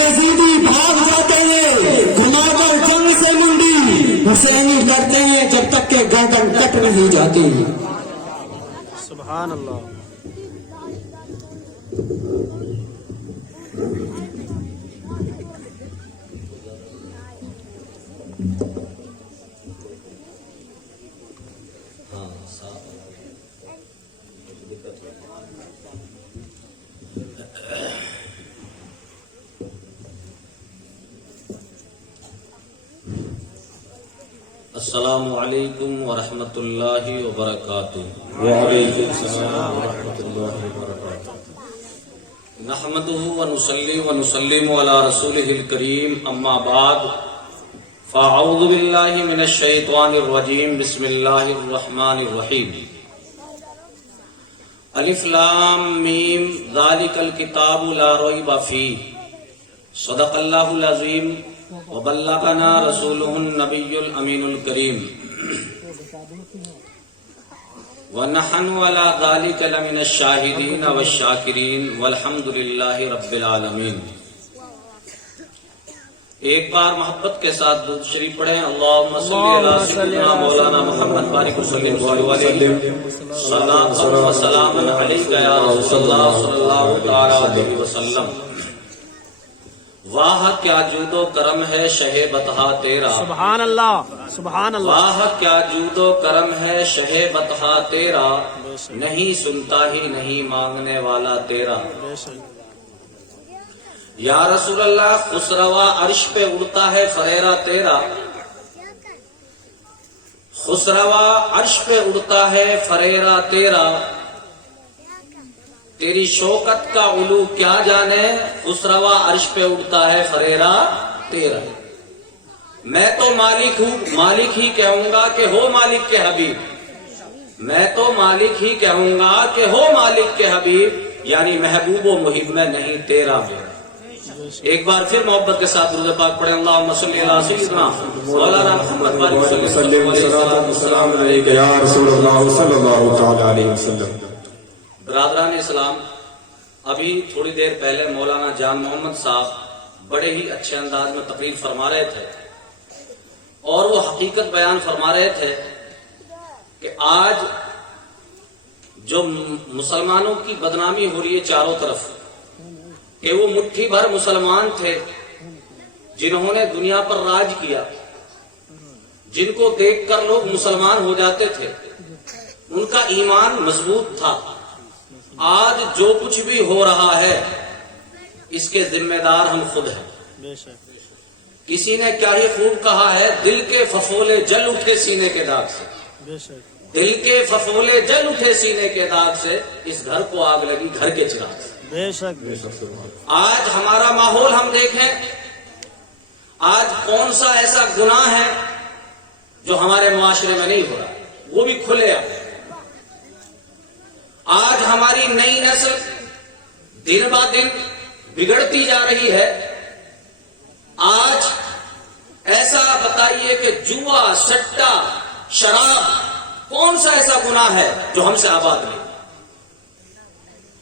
یزیدی بھاگ جاتے ہیں گھما کر جنگ سے منڈی، حسینی لڑتے ہیں جب تک کہ گردن کٹ نہیں جاتی۔ سبحان اللہ۔ السلام علیکم ورحمۃ اللہ وبرکاتہ۔ وعلیکم السلام ورحمۃ اللہ وبرکاتہ۔ نحمده ونصلی ونسلم علی رسولہ الکریم، اما بعد فاعوذ باللہ من الشیطان الرجیم، بسم اللہ الرحمن الرحیم۔ الف لام میم ذالک الکتاب لا ریب فیہ، صدق اللہ العظیم وبلغنا رسولہ النبی الامین الکریم، ونحن علی ذلک لمن الشاہدین والشاکرین والحمد للہ رب العالمین۔ ایک بار محبت کے ساتھ درود شریف پڑھیں۔ اللہم صلی علی سیدنا مولانا محمد بارک وسلم صلاۃ و سلام علیک یا رسول اللہ صلی اللہ تعالی علیہ وسلم۔ واہ کیا جود و کرم ہے شہ بطحا تیرا، سبحان اللہ سبحان اللہ۔ واہ کیا جود و کرم ہے شہ بطحا تیرا، نہیں سنتا ہی نہیں مانگنے والا تیرا۔ یا رسول اللہ خسروا عرش پہ اڑتا ہے فریرا تیرا، خسروا عرش پہ اڑتا ہے فریرا تیرا، تیری شوکت کا علو کیا جانے، خسروا عرش پہ اڑتا ہے فریرا تیرا۔ میں تو مالک ہوں، مالک ہی کہوں گا کہ ہو مالک کے حبیب، میں تو مالک ہی کہوں گا کہ ہو مالک کے حبیب، یعنی محبوب و محب میں نہیں تیرا میرا۔ ایک بار پھر محبت کے ساتھ درود پاک پڑھیں۔ اللہم صلی علی سیدنا مولانا محمد بارک وسلم السلام علیکم یا رسول اللہ صلی اللہ تعالی علیہ وسلم۔ برادران اسلام، ابھی تھوڑی دیر پہلے مولانا جان محمد صاحب بڑے ہی اچھے انداز میں تقریر فرما رہے تھے، اور وہ حقیقت بیان فرما رہے تھے کہ آج جو مسلمانوں کی بدنامی ہو رہی ہے چاروں طرف، کہ وہ مٹھی بھر مسلمان تھے جنہوں نے دنیا پر راج کیا، جن کو دیکھ کر لوگ مسلمان ہو جاتے تھے، ان کا ایمان مضبوط تھا۔ آج جو کچھ بھی ہو رہا ہے اس کے ذمہ دار ہم خود ہیں۔ کسی نے کیا ہی خوب کہا ہے، دل کے ففولے جل اٹھے سینے کے داغ سے، دل کے ففولے جل اٹھے سینے کے داغ سے، اس گھر کو آگ لگی گھر کے چراغ سے۔ بے شک۔ آج ہمارا ماحول ہم دیکھیں، آج کون سا ایسا گناہ ہے جو ہمارے معاشرے میں نہیں ہو رہا، وہ بھی کھلے آ۔ آج ہماری نئی نسل دن با دن بگڑتی جا رہی ہے۔ آج ایسا بتائیے کہ جوا، سٹا، شراب، کون سا ایسا گناہ ہے جو ہم سے آباد نہیں؟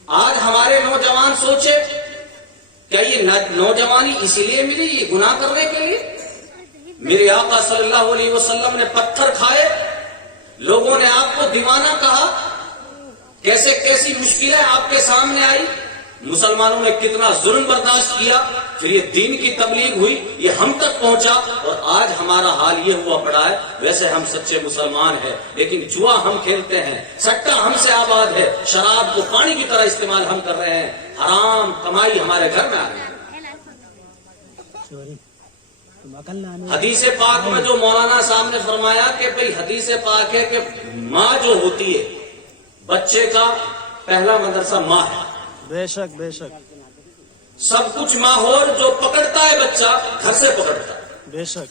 آج ہمارے نوجوان سوچے، کیا یہ نوجوانی اسی لیے ملی یہ گناہ کرنے کے لیے؟ میرے آقا صلی اللہ علیہ وسلم نے پتھر کھائے، لوگوں نے آپ کو دیوانہ کہا، کیسے کیسی مشکلیں آپ کے سامنے آئی، مسلمانوں نے کتنا ظلم برداشت کیا، پھر یہ دین کی تبلیغ ہوئی، یہ ہم تک پہنچا، اور آج ہمارا حال یہ ہوا پڑا ہے۔ ویسے ہم سچے مسلمان ہیں، لیکن جوا ہم کھیلتے ہیں، سٹا ہم سے آباد ہے، شراب کو پانی کی طرح استعمال ہم کر رہے ہیں، حرام کمائی ہمارے گھر میں آ گئی۔ حدیث پاک میں جو مولانا صاحب نے فرمایا کہ بھئی حدیث پاک ہے کہ ماں جو ہوتی ہے، بچے کا پہلا مدرسہ ماں ہے۔ بے شک بے شک۔ سب کچھ ماحول جو پکڑتا ہے بچہ گھر سے پکڑتا ہے۔ بے شک۔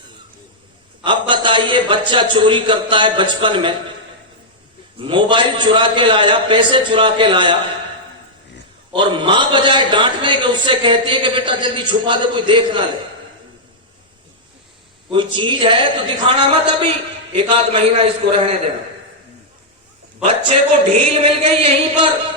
اب بتائیے، بچہ چوری کرتا ہے بچپن میں، موبائل چرا کے لایا، پیسے چرا کے لایا، اور ماں بجائے ڈانٹنے کے اس سے کہتی ہے کہ بیٹا جلدی چھپا دے کوئی دیکھ نہ لے۔ کوئی چیز ہے تو دکھانا مت، ابھی ایک آدھ مہینہ اس کو رہنے دینا۔ بچے کو ڈھیل مل گئی یہیں پر،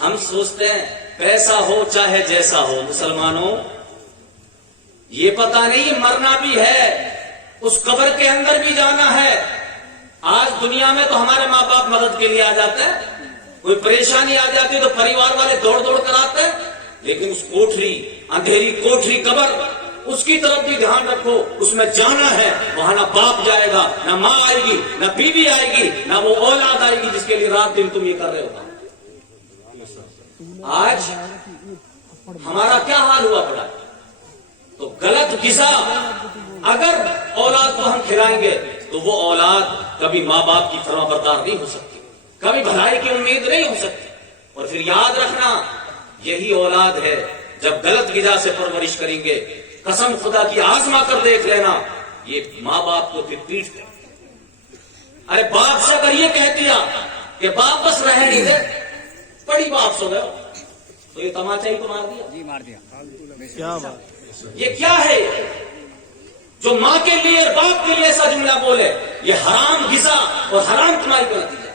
ہم سوچتے ہیں پیسہ ہو چاہے جیسا ہو، مسلمانوں یہ پتہ نہیں مرنا بھی ہے، اس قبر کے اندر بھی جانا ہے۔ آج دنیا میں تو ہمارے ماں باپ مدد کے لیے آ جاتے ہیں، کوئی پریشانی آ جاتی ہے تو پریوار والے دوڑ دوڑ کر آتے ہیں، لیکن اس کوٹری، اندھیری کوٹری قبر، اس کی طرف بھی دھیان رکھو، اس میں جانا ہے، وہاں نہ باپ جائے گا، نہ ماں آئے گی، نہ بیوی آئے گی، نہ وہ اولاد آئے گی جس کے لیے رات دن تم یہ کر رہے ہو۔ آج ہمارا کیا حال ہوا پڑا ہے؟ تو غلط غذا اگر اولاد کو ہم کھلائیں گے تو وہ اولاد کبھی ماں باپ کی فرما بردار نہیں ہو سکتی، کبھی بھلائی کی امید نہیں ہو سکتی۔ اور پھر یاد رکھنا یہی اولاد ہے جب غلط غذا سے پرورش کریں گے، قسم خدا کی آزما کر دیکھ لینا، یہ ماں باپ کو پھر پیٹ دے۔ ارے باپ سے اگر یہ کہہ دیا کہ باپ بس رہ نہیں دے، بڑی باپ سو گئے تو یہ تماچا ہی تو مار دیا۔ جی مار دیا۔ کیا بات۔ یہ کیا ہے جو ماں کے لیے اور باپ کے لیے ایسا جملہ بولے؟ یہ حرام غذا اور حرام کمائی کا نتیجہ۔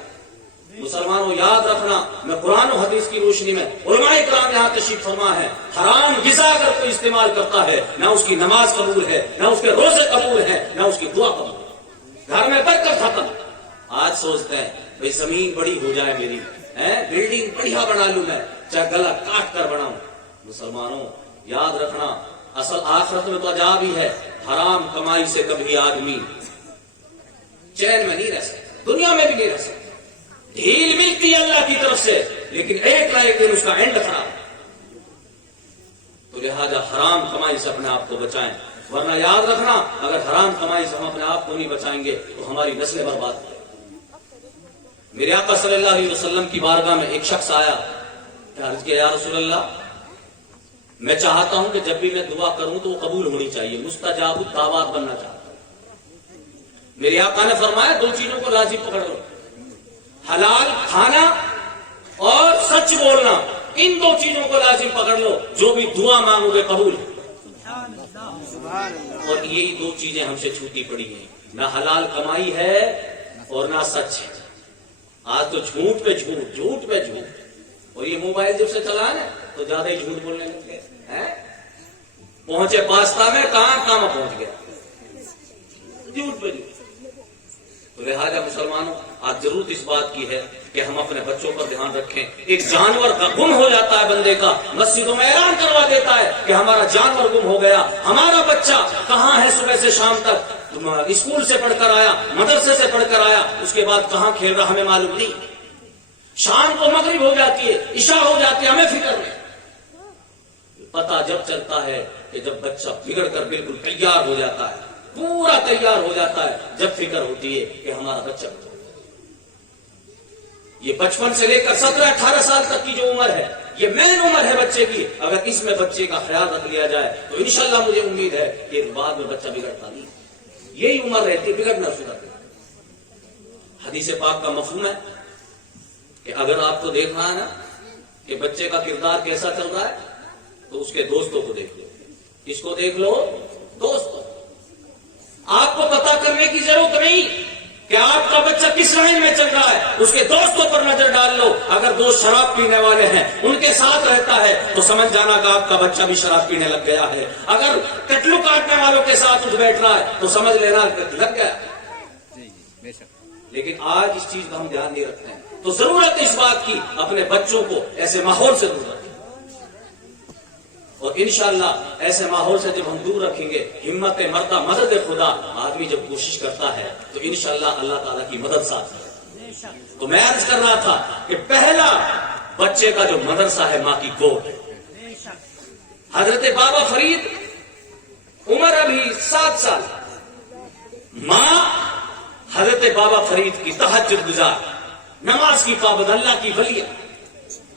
مسلمانوں یاد رکھنا، میں قرآن و حدیث کی روشنی میں، علماء کرام یہاں تشریف فرما ہے، حرام غذا اگر کوئی استعمال کرتا ہے نہ اس کی نماز قبول ہے، نہ اس کے روزے قبول ہے، نہ اس کی دعا قبول ہے، گھر میں برکت ختم۔ آج سوچتے ہیں بھئی زمین بڑی ہو جائے میری، بلڈنگ بڑھیا بنا لوں میں، چاہے گلا کاٹ کر بناؤں۔ مسلمانوں یاد رکھنا اصل آخرت میں تو عذاب ہی ہے، حرام کمائی سے کبھی آدمی چین میں نہیں رہ سکتا، دنیا میں بھی نہیں رہ سکتا۔ ڈھیل ملتی ہے اللہ کی طرف سے لیکن ایک نہ ایک دن اس کا اینڈ خراب۔ تو لہذا حرام کمائی سے اپنے آپ کو بچائیں، ورنہ یاد رکھنا اگر حرام کمائی سے ہم اپنے آپ کو نہیں بچائیں گے تو ہماری نسلیں برباد ہوں۔ میرے آقا صلی اللہ علیہ وسلم کی بارگاہ میں ایک شخص آیا، عرض کیا یا رسول اللہ میں چاہتا ہوں کہ جب بھی میں دعا کروں تو وہ قبول ہونی چاہیے، مستجاب الدعوات بننا چاہتا ہوں۔ میرے آقا نے فرمایا دو چیزوں کو لازم پکڑ لو، حلال کھانا اور سچ بولنا، ان دو چیزوں کو لازم پکڑ لو، جو بھی دعا مانگو گے قبول ہے۔ اور یہی دو چیزیں ہم سے چھوٹی پڑی ہیں، نہ حلال کمائی ہے اور نہ سچ ہے۔ آج تو جھوٹ پہ جھوٹ، جھوٹ پہ جھوٹ، اور یہ موبائل جب سے چلا ہے تو زیادہ ہی جھوٹ بولنے لگ گئے۔ پہنچے پاستا میں کہاں پہنچ گیا، جھوٹ پہ جھوٹ۔ تو لہذا مسلمانوں آج ضرورت اس بات کی ہے کہ ہم اپنے بچوں پر دھیان رکھیں۔ ایک جانور کا گم ہو جاتا ہے بندے کا، مسجدوں میں اعلان کروا دیتا ہے کہ ہمارا جانور گم ہو گیا، ہمارا بچہ کہاں ہے، صبح سے شام تک اسکول سے پڑھ کر آیا، مدرسے سے پڑھ کر آیا، اس کے بعد کہاں کھیل رہا ہمیں معلوم نہیں، شام کو مغرب ہو جاتی ہے، عشاء ہو جاتی ہے، ہمیں فکر نہیں۔ پتہ جب چلتا ہے کہ جب بچہ بگڑ کر بالکل تیار ہو جاتا ہے، پورا تیار ہو جاتا ہے، جب فکر ہوتی ہے کہ ہمارا بچہ، یہ بچپن سے لے کر 17-18 سال تک کی جو عمر ہے، یہ مین عمر ہے بچے کی، اگر اس میں بچے کا خیال رکھ لیا جائے تو انشاءاللہ مجھے امید ہے کہ بعد میں بچہ بگڑتا نہیں، یہی عمر رہتی ہے بگڑنا شروع۔ حدیث پاک کا مفہوم ہے کہ اگر آپ کو دیکھنا ہے نا کہ بچے کا کردار کیسا چل رہا ہے تو اس کے دوستوں کو دیکھ لو، اس کو دیکھ لو، دوستوں۔ آپ کو پتا کرنے کی ضرورت نہیں کہ آپ کا بچہ کس لائن میں چل رہا ہے، اس کے دوستوں پر نظر ڈال لو، اگر دوست شراب پینے والے ہیں ان کے ساتھ رہتا ہے تو سمجھ جانا کہ آپ کا بچہ بھی شراب پینے لگ گیا ہے، اگر کٹلو کاٹنے والوں کے ساتھ اٹھ بیٹھ رہا ہے تو سمجھ لینا لگ گیا۔ لیکن آج اس چیز کا ہم دھیان نہیں رکھتے ہیں، تو ضرورت ہے اس بات کی اپنے بچوں کو ایسے ماحول سے دور رکھیں، اور انشاءاللہ ایسے ماحول سے جب ہم دور رکھیں گے، ہمت مردہ مدد خدا، آدمی جب کوشش کرتا ہے تو انشاءاللہ اللہ تعالیٰ کی مدد ساتھ ہے۔ تو میں عرض کر رہا تھا کہ پہلا بچے کا جو مدرسہ ہے ماں کی گود ہے۔ حضرت بابا فرید عمر ابھی 7 سال، ماں حضرت بابا فرید کی تہجد گزار، نماز کی پابند، اللہ کی ولی۔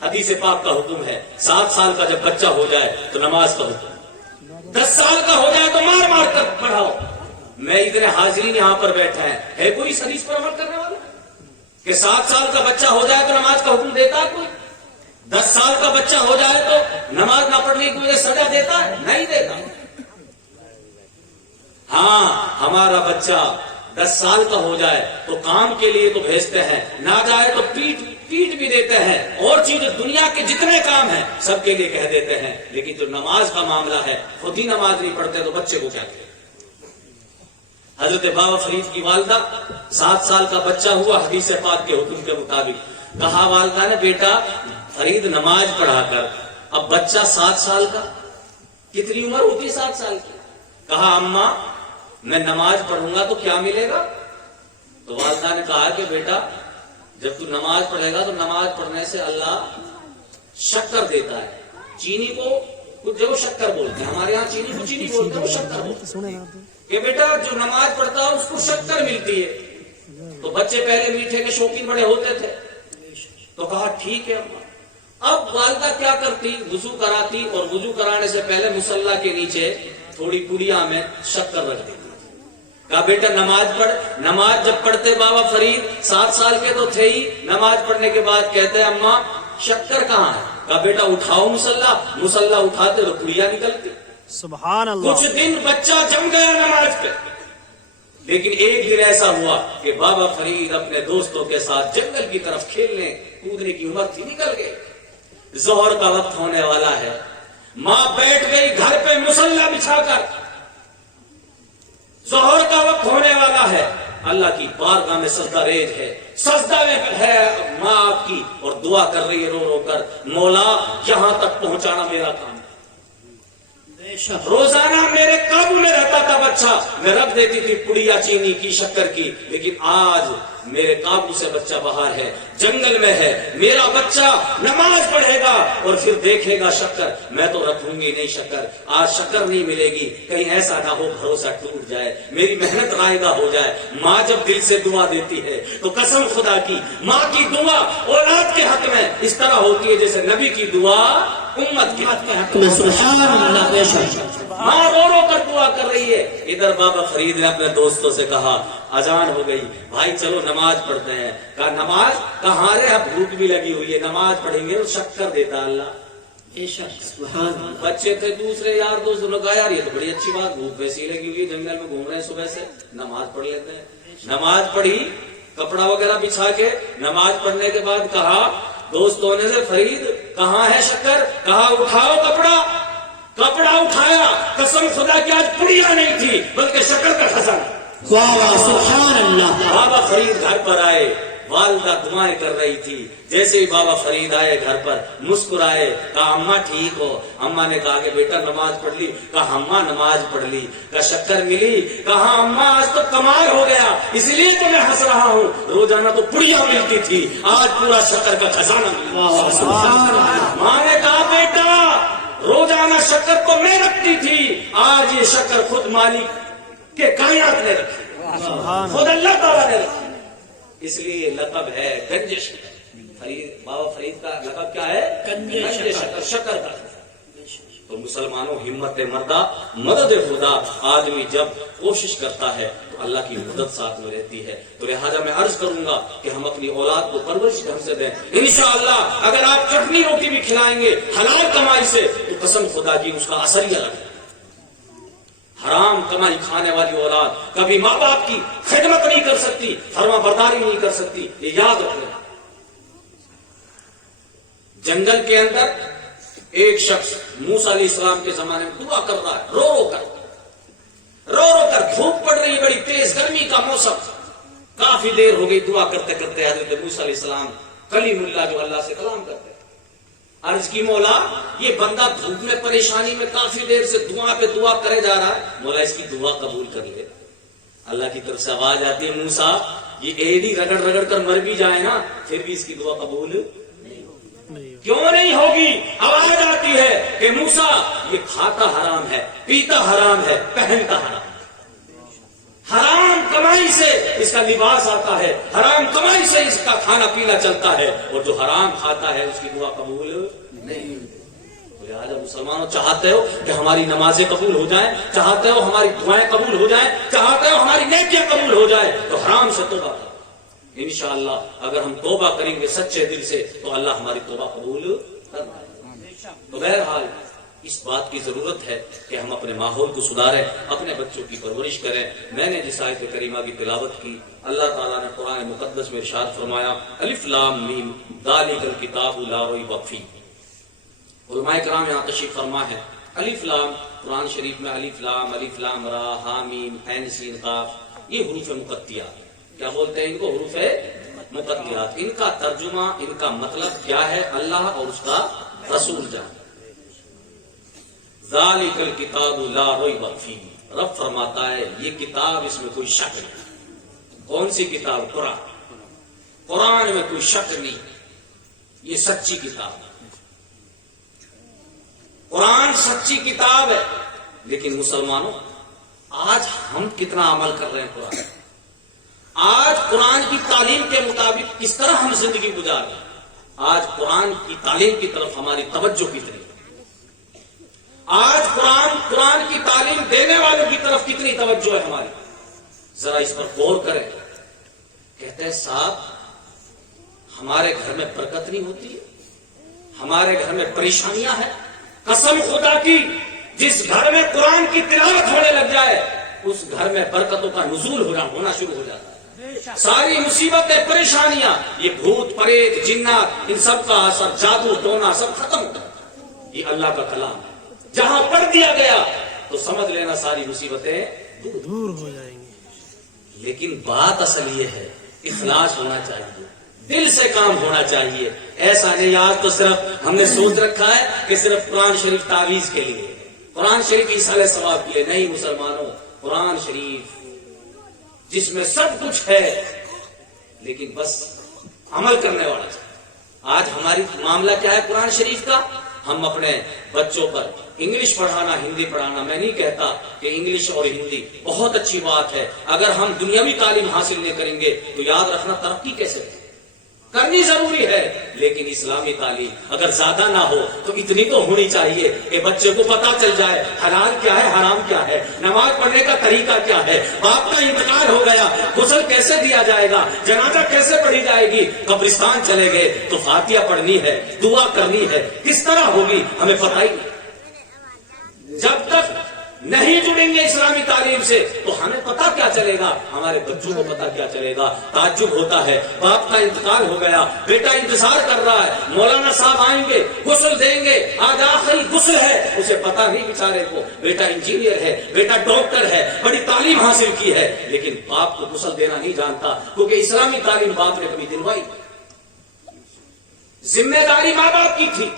حدیث پاک کا حکم ہے 7 سال کا جب بچہ ہو جائے تو نماز کا حکم، 10 سال کا ہو جائے تو مار مار کر پڑھاؤ۔ میں اتنے حاضرین یہاں پر بیٹھا ہے کوئی اس حدیث پر عمل کرنے والا کہ 7 سال کا بچہ ہو جائے تو نماز کا حکم دیتا ہے کوئی؟ 10 سال کا بچہ ہو جائے تو نماز نہ پڑھنے کی وجہ سزا دیتا ہے؟ نہیں دیتا۔ ہاں ہمارا بچہ 10 سال کا ہو جائے تو کام کے لیے تو بھیجتے ہیں، نہ جائے تو پیٹ پیٹ بھی دیتے ہیں اور چیزیں دنیا کے جتنے کام ہیں سب کے لیے کہہ دیتے ہیں، لیکن جو نماز کا معاملہ ہے خود ہی نماز نہیں پڑھتے تو بچے کو کیا کہے؟ حضرت بابا فرید کی والدہ 7 سال کا بچہ ہوا، حدیث پاک کے حکم کے مطابق کہا والدہ نے بیٹا فرید نماز پڑھا کر۔ اب بچہ 7 سال کا، کتنی عمر ہوتی 7 سال کی؟ کہا اماں میں نماز پڑھوں گا تو کیا ملے گا؟ تو والدہ نے کہا کہ بیٹا جب تو نماز پڑھے گا تو نماز پڑھنے سے اللہ شکر دیتا ہے، چینی کو کچھ جو شکر بولتے ہیں، ہمارے یہاں چینی کو چینی بولتے ہیں، وہ شکر بولتے ہیں کہ بیٹا جو نماز پڑھتا ہے اس کو شکر ملتی ہے۔ تو بچے پہلے میٹھے کے شوقین بڑے ہوتے تھے، تو کہا ٹھیک ہے اماں۔ اب والدہ کیا کرتی؟ وضو کراتی اور وضو کرانے سے پہلے مصلی کے نیچے تھوڑی پڑیا میں شکر رکھ دیتی۔ کہا بیٹا نماز پڑھ۔ نماز جب پڑھتے بابا فرید 7 سال کے تو تھے ہی، نماز پڑھنے کے بعد کہتے ہیں اماں شکر کہاں ہے؟ کہا بیٹا اٹھاؤ مصلی اٹھاتے تو پڑیا نکلتی۔ سبحان اللہ۔ کچھ دن بچہ جم گیا نماز پہ، لیکن ایک دن ایسا ہوا کہ بابا فرید اپنے دوستوں کے ساتھ جنگل کی طرف کھیلنے کودنے کی عمر تھی، نکل گئے۔ ظہر کا وقت ہونے والا ہے، ماں بیٹھ گئی گھر پہ مصلی بچھا کر، ظہر کا وقت ہونے والا ہے، اللہ کی بارگاہ میں سجدہ ریز ہے، سجدہ میں ہے ماں آپ کی اور دعا کر رہی ہے رو رو کر، مولا یہاں تک پہنچانا میرا کام ہے۔ روزانہ میرے قابو میں رہتا تھا بچہ، میں رکھ دیتی تھی پڑیا چینی کی شکر کی، لیکن آج میرے قابو سے بچہ باہر ہے، جنگل میں ہے، میرا بچہ نماز پڑھے گا اور پھر دیکھے گا شکر، میں تو رکھوں گی نہیں شکر، آج شکر نہیں ملے گی، کہیں ایسا نہ ہو بھروسہ ٹوٹ جائے، میری محنت غائبہ ہو جائے۔ ماں جب دل سے دعا دیتی ہے تو قسم خدا کی ماں کی دعا اولاد کے حق میں اس طرح ہوتی ہے جیسے نبی کی دعا امت کے حق میں۔ سبحان اللہ، بے شک ماں رو رو کر دعا کر رہی ہے۔ ادھر بابا فرید نے اپنے دوستوں سے کہا اذان ہو گئی بھائی چلو نماز پڑھتے ہیں۔ کہا نماز کہاں رے، اب بھوک بھی لگی ہوئی ہے، نماز پڑھیں گے تو شکر دیتا اللہ۔ بے شک سبحان اللہ۔ بچے تھے دوسرے یار دوست نے کہا یار یہ تو بڑی اچھی بات، بھوک ویسی لگی ہوئی ہے، جنگل میں گھوم رہے ہیں صبح سے، نماز پڑھ لیتے ہیں۔ نماز پڑھی، کپڑا وغیرہ بچھا کے نماز پڑھنے کے بعد کہا دوستوں نے سے فرید کہاں ہے شکر؟ کہا اٹھاؤ کپڑا اٹھایا، قسم خدا کی آج پڑیا نہیں تھی بلکہ شکر کا خزانہ۔ واہ واہ سبحان اللہ۔ بابا فرید گھر پر آئے، والدہ دعائیں کر رہی تھی، جیسے ہی بابا فرید آئے گھر پر مسکرائے، کہا اماں ٹھیک ہو؟ اماں نے کہا کہ بیٹا نماز پڑھ لی؟ کہا اماں نماز پڑھ لی۔ کہا شکر ملی؟ کہا اماں آج تو کمال ہو گیا، اس لیے تو میں ہنس رہا ہوں، روزانہ تو پڑیا ملتی تھی، آج پورا شکر کا خزانہ ملا۔ سبحان اللہ۔ ماں نے کہا بیٹا روزانہ شکر تو میں رکھتی تھی، آج یہ شکر خود مالک کے کائنات نے رکھی، خود اللہ تعالیٰ نے رکھی، اس لیے لقب ہے گنج شکر۔ فرید بابا فرید کا لقب کیا ہے؟ گنج شکر، شکر کا۔ تو مسلمانوں ہمت مردہ مدد خدا، آدمی جب کوشش کرتا ہے تو اللہ کی مدد ساتھ میں رہتی ہے۔ تو لہٰذا میں عرض کروں گا کہ ہم اپنی اولاد کو پرورش ڈھنگ سے دیں انشاءاللہ۔ اگر آپ چٹنی روٹی بھی کھلائیں گے حلال کمائی سے تو قسم خدا کی اس کا اثر ہی الگ ہے۔ حرام کمائی کھانے والی اولاد کبھی ماں باپ کی خدمت نہیں کر سکتی، فرما برداری نہیں کر سکتی، یہ یاد رکھنا۔ جنگل کے اندر ایک شخص موسیٰ علیہ السلام کے زمانے میں دعا کر رہا ہے، رو رو کر، دھوپ پڑ رہی ہے، بڑی تیز گرمی کا موسم، کافی دیر ہو گئی دعا کرتے کرتے حضرت موسیٰ علیہ السلام کلیم اللہ جو اللہ سے کلام کرتے، عرض کی مولا یہ بندہ دھوپ میں پریشانی میں کافی دیر سے دعا پہ دعا کرے جا رہا ہے، مولا اس کی دعا قبول کر لے۔ اللہ کی طرف سے آواز آتی ہے موسیٰ یہ ایڑی رگڑ رگڑ کر مر بھی جائے نا پھر بھی اس کی دعا قبول کیوں نہیں ہوگی؟ آواز آتی ہے کہ موسیٰ یہ کھاتا حرام ہے، پیتا حرام ہے، پہنتا حرام ہے، حرام کمائی سے اس کا لباس آتا ہے، حرام کمائی سے اس کا کھانا پینا چلتا ہے، اور جو حرام کھاتا ہے اس کی دعا قبول نہیں۔ لہٰذا مسلمانوں چاہتے ہو کہ ہماری نمازیں قبول ہو جائیں، چاہتے ہو ہماری دعائیں قبول ہو جائیں، چاہتے ہو ہماری نیکیاں قبول ہو جائیں تو حرام سے توبہ کرو۔ انشاءاللہ اگر ہم توبہ کریں گے سچے دل سے تو اللہ ہماری توبہ قبول فرمائے گا۔ تو بہرحال اس بات کی ضرورت ہے کہ ہم اپنے ماحول کو سدھاریں، اپنے بچوں کی پرورش کریں۔ میں نے جس آیت کریمہ کی تلاوت کی، اللہ تعالیٰ نے قرآن مقدس میں ارشاد فرمایا الف لام میم ذالک الکتاب لا ریب فیہ۔ علماء کرام یہاں تشریف فرما ہے، الف لام قرآن شریف میں الف لام را ہا میم عین سین قاف، یہ حروف مقطعات، کیا بولتے ہیں ان کو؟ حروف مقطعات۔ ان کا ترجمہ، ان کا مطلب کیا ہے اللہ اور اس کا رسول جان۔ ذالک الکتاب لا ریب فیہ، رب فرماتا ہے یہ کتاب، اس میں کوئی شک نہیں۔ کون سی کتاب؟ قرآن۔ قرآن میں کوئی شک نہیں، یہ سچی کتاب ہے۔ قرآن سچی کتاب ہے، لیکن مسلمانوں آج ہم کتنا عمل کر رہے ہیں قرآن؟ آج قرآن کی تعلیم کے مطابق کس طرح ہم زندگی گزار رہے ہیں؟ آج قرآن کی تعلیم کی طرف ہماری توجہ کتنی؟ آج قرآن کی تعلیم دینے والوں کی طرف کتنی توجہ ہے ہماری؟ ذرا اس پر غور کریں۔ کہتے ہیں صاحب ہمارے گھر میں برکت نہیں ہوتی ہے، ہمارے گھر میں پریشانیاں ہیں۔ قسم خدا کی، جس گھر میں قرآن کی تلاوت ہونے لگ جائے اس گھر میں برکتوں کا نزول ہونا شروع ہو جاتا ہے۔ ساری مصیبتیں، پریشانیاں، یہ بھوت پریت جنات، ان سب کا اثر، جادو ٹونا سب ختم ہوتا ہے۔ یہ اللہ کا کلام ہے، جہاں پڑھ دیا گیا تو سمجھ لینا ساری مصیبتیں دور ہو جائیں گی۔ لیکن بات اصل یہ ہے، اخلاص ہونا چاہیے، دل سے کام ہونا چاہیے۔ ایسا نہیں آج تو صرف ہم نے سوچ رکھا ہے کہ صرف قرآن شریف تعویذ کے لیے، قرآن شریف ایصال ثواب کے لیے۔ نہیں مسلمانوں، قرآن شریف جس میں سب کچھ ہے، لیکن بس عمل کرنے والا چاہیے۔ آج ہماری معاملہ کیا ہے قرآن شریف کا؟ ہم اپنے بچوں پر انگلش پڑھانا، ہندی پڑھانا، میں نہیں کہتا کہ انگلش اور ہندی بہت اچھی بات ہے، اگر ہم دنیاوی تعلیم حاصل نہیں کریں گے تو یاد رکھنا ترقی کیسے کرنی ضروری ہے، لیکن اسلامی تعلیم اگر زیادہ نہ ہو تو اتنی تو ہونی چاہیے کہ بچے کو پتا چل جائے حلال کیا ہے، حرام کیا ہے، نماز پڑھنے کا طریقہ کیا ہے، باپ کا انتقال ہو گیا غسل کیسے دیا جائے گا، جنازہ کیسے پڑھی جائے گی، قبرستان چلے گئے تو فاتحہ پڑھنی ہے، دعا کرنی ہے، کس طرح ہوگی ہمیں پتہ ہی نہیں۔ جب تک نہیں جڑیں گے اسلامی تعلیم سے تو ہمیں پتا کیا چلے گا، ہمارے بچوں کو پتا کیا چلے گا۔ تعجب ہوتا ہے، باپ کا انتقال ہو گیا، بیٹا انتظار کر رہا ہے، مولانا صاحب آئیں گے، غسل دیں گے، آج آخری غسل ہے، اسے پتا نہیں بیچارے کو بیٹا انجینئر ہے، بیٹا ڈاکٹر ہے، بڑی تعلیم حاصل کی ہے، لیکن باپ کو غسل دینا نہیں جانتا، کیونکہ اسلامی تعلیم باپ نے کبھی دلوائی، ذمہ داری ماں باپ کی تھی۔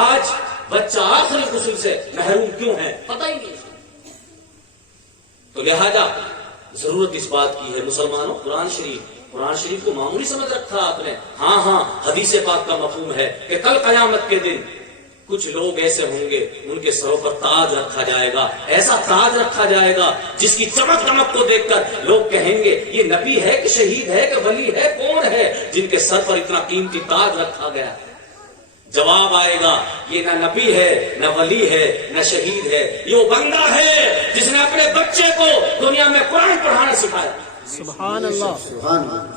آج بچہ آخری غسل سے محروم کیوں ہے پتہ ہی نہیں۔ تو لہذا ضرورت اس بات کی ہے مسلمانوں، قرآن شریف کو معمولی سمجھ رکھا آپ نے؟ ہاں حدیث پاک کا مفہوم ہے کہ کل قیامت کے دن کچھ لوگ ایسے ہوں گے ان کے سروں پر تاج رکھا جائے گا، ایسا تاج رکھا جائے گا جس کی چمک دمک کو دیکھ کر لوگ کہیں گے یہ نبی ہے کہ شہید ہے کہ ولی ہے، کون ہے جن کے سر پر اتنا قیمتی تاج رکھا گیا؟ جواب آئے گا یہ نہ نبی ہے، نہ ولی ہے، نہ شہید ہے، یہ وہ بندہ ہے جس نے اپنے بچے کو دنیا میں قرآن پڑھانا سکھایا۔ سبحان اللہ۔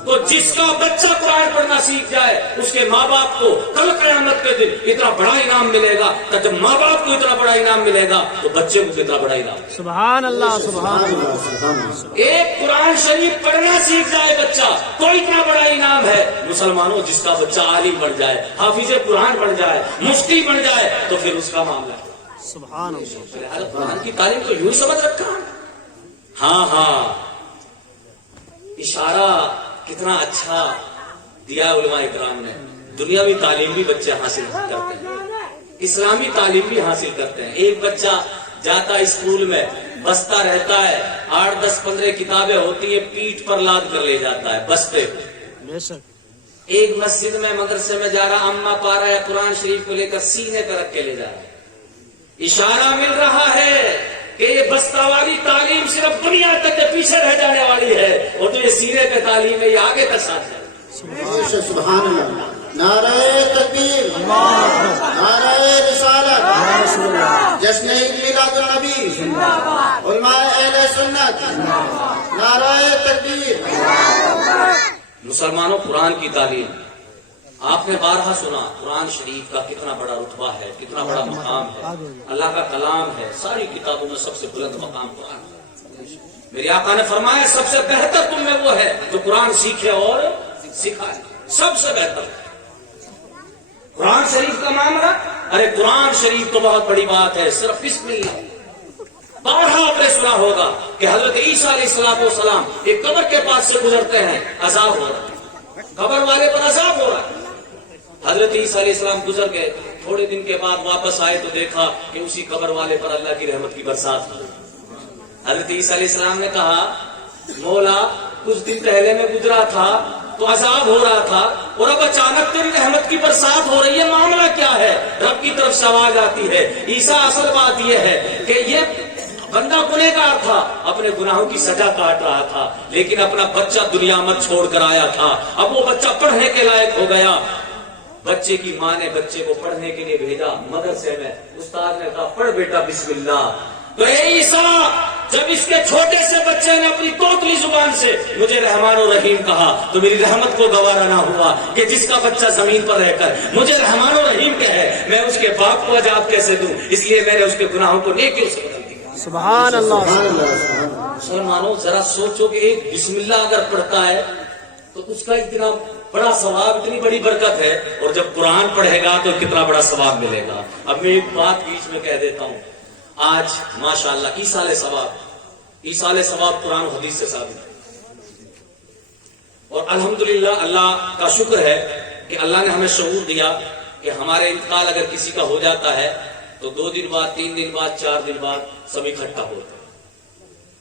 تو جس کا بچہ قرآن پڑھنا سیکھ جائے اس کے ماں باپ کو کل قیامت کے دن اتنا بڑا انعام ملے گا، تو جب ماں باپ کو اتنا بڑا انعام ملے گا تو بچے کو کتنا بڑا انعام۔ سبحان اللہ، سبحان اللہ۔ ایک قرآن شریف پڑھنا سیکھ جائے بچہ تو اتنا بڑا انعام ہے۔ مسلمانوں جس کا بچہ عالم بن جائے، حافظ قرآن بن جائے، مفتی بن جائے تو پھر اس کا معاملہ ہے۔ سبحان اللہ۔ قرآن کی تعلیم کو یوں سمجھ رکھا۔ ہاں اشارہ کتنا اچھا دیا علماء کرام نے۔ دنیاوی تعلیم بھی بچے حاصل کرتے ہیں، اسلامی تعلیم بھی حاصل کرتے ہیں۔ ایک بچہ جاتا اسکول میں بستا رہتا ہے، 8 10 15 کتابیں ہوتی ہیں، پیٹھ پر لاد کر لے جاتا ہے بستے کو۔ بے شک۔ ایک مسجد میں مدرسے میں جا رہا، اما پا رہا ہے قرآن شریف کو لے کر سینے پر رکھ کے لے جا رہا ہے۔ اشارہ مل رہا ہے کہ یہ بستہ والی تعلیم صرف دنیا تک کے پیچھے رہ جانے والی ہے، اور تو یہ سینے پہ تعلیم ہے، یہ آگے تک ساتھ جائے۔ سبحان اللہ، نعرہ تکبیر، نعرہ رسالت، جشن عید میلاد النبی، علماء اہل سنت، نعرہ تکبیر۔ مسلمانوں قرآن کی تعلیم آپ نے بارہا سنا قرآن شریف کا کتنا بڑا رتبہ ہے، کتنا بڑا مقام ہے، اللہ کا کلام ہے، ساری کتابوں میں سب سے بلند مقام قرآن ہے۔ میرے آقا نے فرمایا سب سے بہتر تم میں وہ ہے جو قرآن سیکھے اور سکھائے، سب سے بہتر قرآن شریف کا معاملہ۔ ارے قرآن شریف تو بہت بڑی بات ہے، صرف بسم اللہ۔ بارہا آپ نے سنا ہوگا کہ حضرت عیسیٰ علیہ السلام ایک قبر کے پاس سے گزرتے ہیں، عذاب ہو رہا ہے، قبر والے پر عذاب ہو رہا ہے۔ حضرت عیسیٰ علیہ السلام گزر گئے، تھوڑے دن کے بعد واپس آئے تو دیکھا کہ اسی قبر والے پر اللہ کی رحمت کی برسات ہوئی۔ حضرت عیسیٰ علیہ السلام نے کہا مولا کچھ دن پہلے میں گزرا تھا تو عذاب ہو رہا تھا اور اب اچانک تیری رحمت کی برسات ہو رہی ہے، معاملہ کیا ہے؟ رب کی طرف سے آواز آتی ہے عیسیٰ اصل بات یہ ہے کہ یہ بندہ گنہگار تھا، اپنے گناہوں کی سزا کاٹ رہا تھا، لیکن اپنا بچہ دنیا میں چھوڑ کر آیا تھا، اب وہ بچہ پڑھنے کے لائق ہو گیا۔ بچے کی ماں نے بچے کو پڑھنے کے لیے بھیجا مدرسے میں، استاد نے کہا پڑھ بیٹا بسم اللہ۔ تو اے عیسیٰ جب اس کے چھوٹے سے بچے نے اپنی توتلی زبان سے مجھے رحمان و رحیم کہا تو میری رحمت کو گوارا نہ ہوا کہ جس کا بچہ زمین پر رہ کر مجھے رحمان و رحیم کہے، میں اس کے باپ کو عذاب کیسے دوں؟ اس لیے میں نے اس کے گناہوں کو نیکیوں سے بدل دیا۔ سبحان اللہ۔ مسلمانوں ذرا سوچو کہ ایک بسم اللہ اگر پڑھتا ہے تو اس کا اتنا بڑا ثواب، اتنی بڑی برکت ہے، اور جب قرآن پڑھے گا تو کتنا بڑا ثواب ملے گا۔ اب میں ایک بات بیچ میں کہہ دیتا ہوں، آج ماشاءاللہ ایصال ثواب قرآن و حدیث سے ثابت ہے، اور الحمدللہ اللہ کا شکر ہے کہ اللہ نے ہمیں شعور دیا کہ ہمارے انتقال اگر کسی کا ہو جاتا ہے تو 2 دن بعد، 3 دن بعد، 4 دن بعد سب اکٹھا ہوتے ہیں،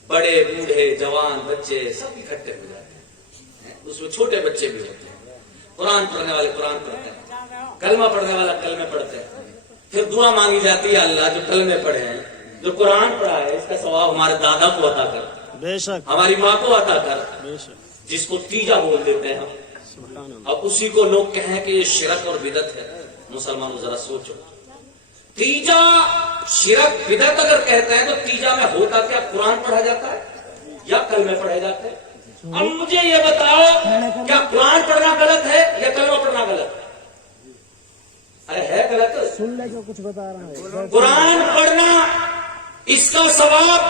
بڑے بوڑھے جوان بچے سب اکٹھے ہو جاتے ہیں، اس میں چھوٹے بچے بھی ہوتے ہیں، قرآن پڑھنے والے قرآن پڑھتے ہیں، کلمہ پڑھنے والا کلمے پڑھتے ہیں، پھر دعا مانگی جاتی ہے اللہ جو کلمے پڑھے ہیں، جو قرآن پڑھا ہے، اس کا ثواب ہمارے دادا کو عطا کر، بے شک، ہماری ماں کو عطا کر، بے شک، جس کو تیجا بول دیتے ہیں ہم۔ سبحان اللہ۔ اب اسی کو لوگ کہیں کہ یہ شرک اور بدعت ہے۔ مسلمانوں ذرا سوچو، تیجا شرک بدعت اگر کہتے ہیں تو تیجا میں ہوتا کیا؟ قرآن پڑھا جاتا ہے یا کلمے پڑھے جاتے ہیں؟ اب مجھے یہ بتاؤ کیا قرآن پڑھنا غلط ہے یا کلمہ پڑھنا غلط ہے؟ ارے ہے غلط؟ سن لے جو کچھ بتا رہا ہے۔ قرآن پڑھنا اس کا ثواب،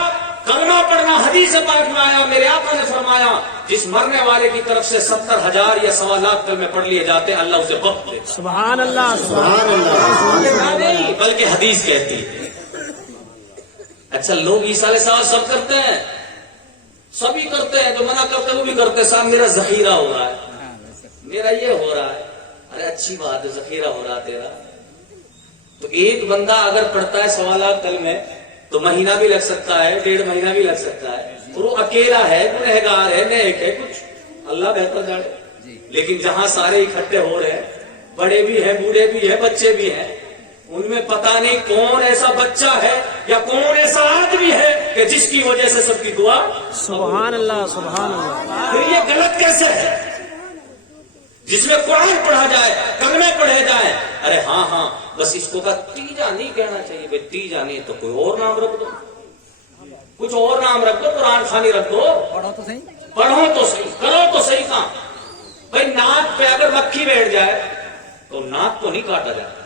کلمہ پڑھنا حدیث پاک میں آیا، میرے آقا نے فرمایا جس مرنے والے کی طرف سے 70,000 یا 1.25 کلمے پڑھ لیے جاتے ہیں اللہ اسے بخش دیتا ہے۔ سبحان اللہ، سبحان اللہ۔ نہیں بلکہ حدیث کہتی ہے۔ اچھا لوگ ایصال ثواب سب کرتے ہیں، سبھی کرتے ہیں، جو منع کرتے ہیں وہ بھی کرتے ہیں، صاحب میرا ذخیرہ ہو رہا ہے، میرا یہ ہو رہا ہے۔ ارے اچھی بات ہے، ذخیرہ ہو رہا تیرا، تو ایک بندہ اگر پڑھتا ہے 1.25 کلمے تو مہینہ بھی لگ سکتا ہے، 1.5 مہینہ بھی لگ سکتا ہے، اور وہ اکیلا ہے، گنہگار ہے، نیک ہے، کچھ اللہ بہتر جانے۔ لیکن جہاں سارے اکٹھے ہو رہے ہیں، بڑے بھی ہیں، بوڑھے بھی ہیں، بچے بھی ہیں، ان میں پتہ نہیں کون ایسا بچہ ہے یا کون ایسا آدمی ہے کہ جس کی وجہ سے سب کی دعا۔ سبحان اللہ، سبحان اللہ۔ پھر یہ غلط کیسے ہے؟ جس میں قرآن پڑھا جائے، کلمے پڑھے جائیں، ارے ہاں بس اس کو تیجا نہیں کہنا چاہیے بھائی، تیجا نہیں تو کوئی اور نام رکھ دو، کچھ اور نام رکھ دو، قرآن خوانی رکھ دو، پڑھو تو صحیح، کرو تو صحیح کام۔ بھائی ناک پہ اگر مکھی بیٹھ جائے تو ناک کو نہیں کاٹا جاتا،